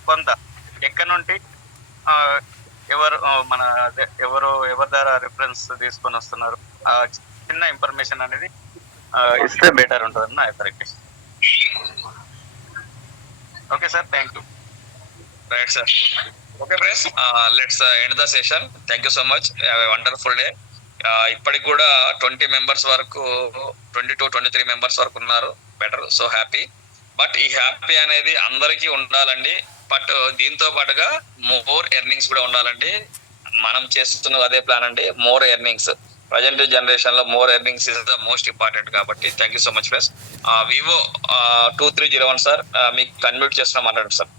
కొంత ఎక్కడి నుండి ఎవరు మన ఎవరి ద్వారా రిఫరెన్స్ తీసుకొని వస్తున్నారు ఆ చిన్న ఇన్ఫర్మేషన్ అనేది ఇస్తే బెటర్ ఉంటుంది నా request. Okay sir, thank you. Right sir, okay friends, let's end the session. Thank you so much, have a wonderful day. ఇప్పటికి కూడా 20 members వరకు, 22-23 members వరకు ఉన్నారు. Better, so happy. బట్ ఈ హ్యాపీ అనేది అందరికీ ఉండాలండి. బట్ దీంతో పాటుగా మోర్ ఎర్నింగ్స్ కూడా ఉండాలండి. మనం చేస్తున్న అదే ప్లాన్ అండి, మోర్ ఎర్నింగ్స్. ప్రజెంట్ జనరేషన్ లో more earnings is the most important కాబట్టి thank you so much friends. Vivo 2301 sir, మీకు కన్మ్యూట్ చేస్తున్నా, మాట్లాడండి సార్.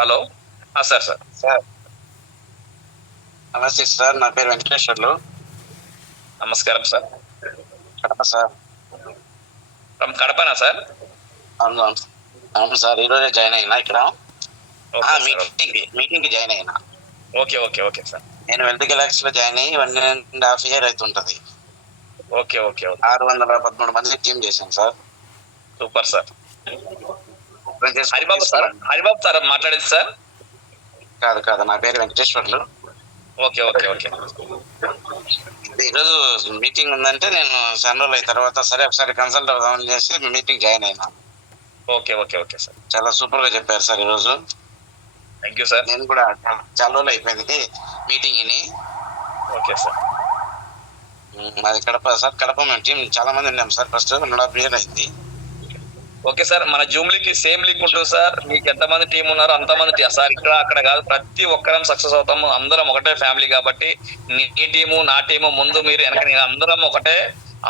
Hello sir. సార్ నమస్తే సార్, నా పేరు వెంకటేశ్వర్లు. నమస్కారం సార్. కడప సార్. ఫ్రమ్ కడపనా సార్? అవును సార్, ఈరోజే జాయిన్ అయినా ఇక్కడ మీటింగ్ కి జాయిన్ అయినా. Okay sir. నేను వెల్త్ గెలాక్సీ లో జాయిన్ అయ్యి 1.5 year అవుతుంటది. ఓకే 613 మంది టీం చేశాను sir. Super sir. Haribabu sir మాట్లాడేది సార్? కాదు, నా పేరు వెంకటేశ్వర్లు. ఓకే ఈరోజు మీటింగ్ ఉందంటే నేను జనరల్ అయిన తర్వాత సరే ఒకసారి కన్సల్ట్ అవుదామని చేసి మీటింగ్ జాయిన్ అయినా. ఓకే సార్, చాలా సూపర్ గా చెప్పారు సార్ ఈరోజు. Thank you sir. నేను కూడా చాలా రోజులు అయిపోయింది మీటింగ్ ని. Okay sir. మాది కడప సార్. కడప మేము టీం చాలా మంది ఉన్నాం సార్. ఫస్ట్ 1.5 year అయింది. ఓకే సార్, మన జూమ్ లింక్ సేమ్ లింక్ ఉంటుంది సార్. మీకు ఎంతమంది టీం ఉన్నారో అంతమంది సార్. ఇక్కడ అక్కడ కాదు, ప్రతి ఒక్కరం సక్సెస్ అవుతాము. అందరం ఒకటే ఫ్యామిలీ కాబట్టి నీ టీము నా టీము ముందు మీరు వెనక నేను అందరం ఒకటే.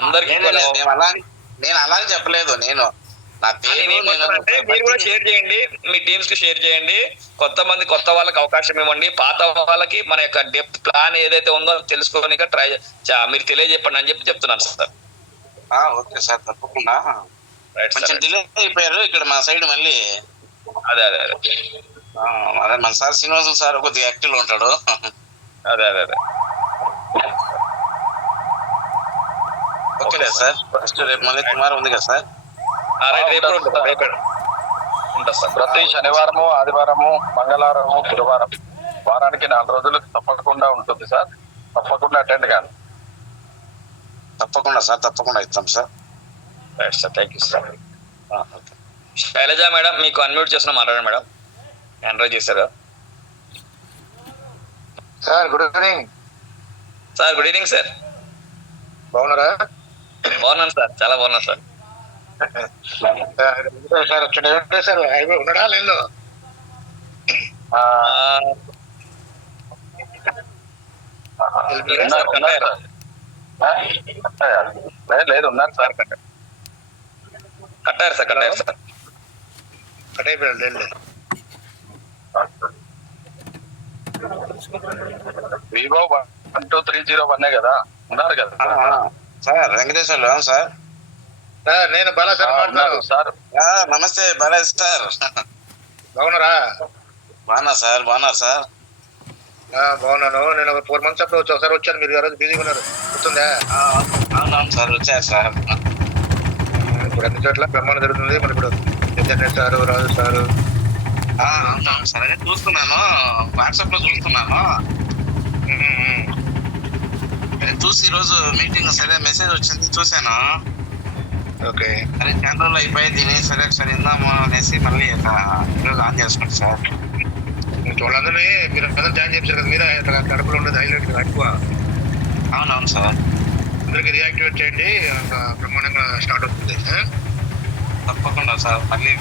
అందరికి నేను అలా చెప్పలేదు. నేను నా అంటే మీరు కూడా షేర్ చేయండి, మీ టీమ్స్ కి షేర్ చేయండి. కొత్త వాళ్ళకి అవకాశం ఇవ్వండి. పాత వాళ్ళకి మన యొక్క డెప్త్ ప్లాన్ ఏదైతే ఉందో తెలుసుకోనిక ట్రై మీరు తెలియజెప్పండి అని చెప్తున్నాను సార్. ఓకే సార్, తప్పకుండా. కొంచెం డిలే అయిపోయారు ఇక్కడ మా సైడ్. మళ్ళీ అదే మన సార్ శ్రీనివాసులు సార్ కొద్దిగా యాక్టివ్ లో ఉంటాడు. అదే ఓకే సార్. ఫస్ట్ రేపు మళ్ళీ కుమార్ ఉంది కదా సార్? ప్రతి శనివారము, ఆదివారము, మంగళవారము, గురువారం వారానికి 4 రోజులు తప్పకుండా ఉంటుంది సార్. తప్పకుండా అటెండ్ కాదు. తప్పకుండా సార్, తప్పకుండా ఇస్తాం sir. Thank you sir. Sailaja madam, మీకు అన్మ్యూట్ చేసిన మాట్లాడండి మేడం. ఎంటర్ చేశారు sir. Good evening sir. Good evening sir. బాగున్నారా? బాగున్నాను సార్, చాలా బాగున్నాను సార్. సార్ ఉండడా లేదు? లేదు ఉన్నారు సార్ కట్టారు సార్ కట్ అయిపోయాడు లేదు వివో 12301 కదా ఉన్నారు కదా సార్ వెంకటేశ్వర్లు సార్ నేను బాలా సార్ మాట్లాడుతున్నాను సార్ నమస్తే బాలాజీ సార్. బాగున్నారా? బాగున్నారు సార్. బాగున్నాను. నేను ఒక 4 months అప్పుడు ఒకసారి వచ్చాను, మీరు ఆ రోజు బిజీగా ఉన్నారు, గుర్తుందా? అవునవును సార్, వచ్చారు సార్. ఇప్పుడు అన్ని చోట్ల బ్రహ్మాండం జరుగుతుంది. మరి ఇప్పుడు చంద్రబాబు సారు, రాజు సారు. అవునవును సార్, అదే చూస్తున్నాను, వాట్సాప్ లో చూస్తున్నాను. చూసి ఈరోజు మీటింగ్ సరే మెసేజ్ వచ్చింది, చూశాను. ఓకే, అరే చాలా రోజులు అయిపోయి దీని సరే ఒకసారి ఇందాము అనేసి మళ్ళీ ఈరోజు ఆన్ చేసుకుంటాం సార్. వాళ్ళందరినీ మీరు అందరూ జాయిన్ చేశారు కదా, మీరే కడుపులో ఉండేది హైలైట్ ఎక్కువ. అవునవును సార్, అందరికి రియాక్టివేట్ చేయండి, బ్రహ్మాండంగా స్టార్ట్ అవుతుంది. తప్పకుండా సార్. మళ్ళీ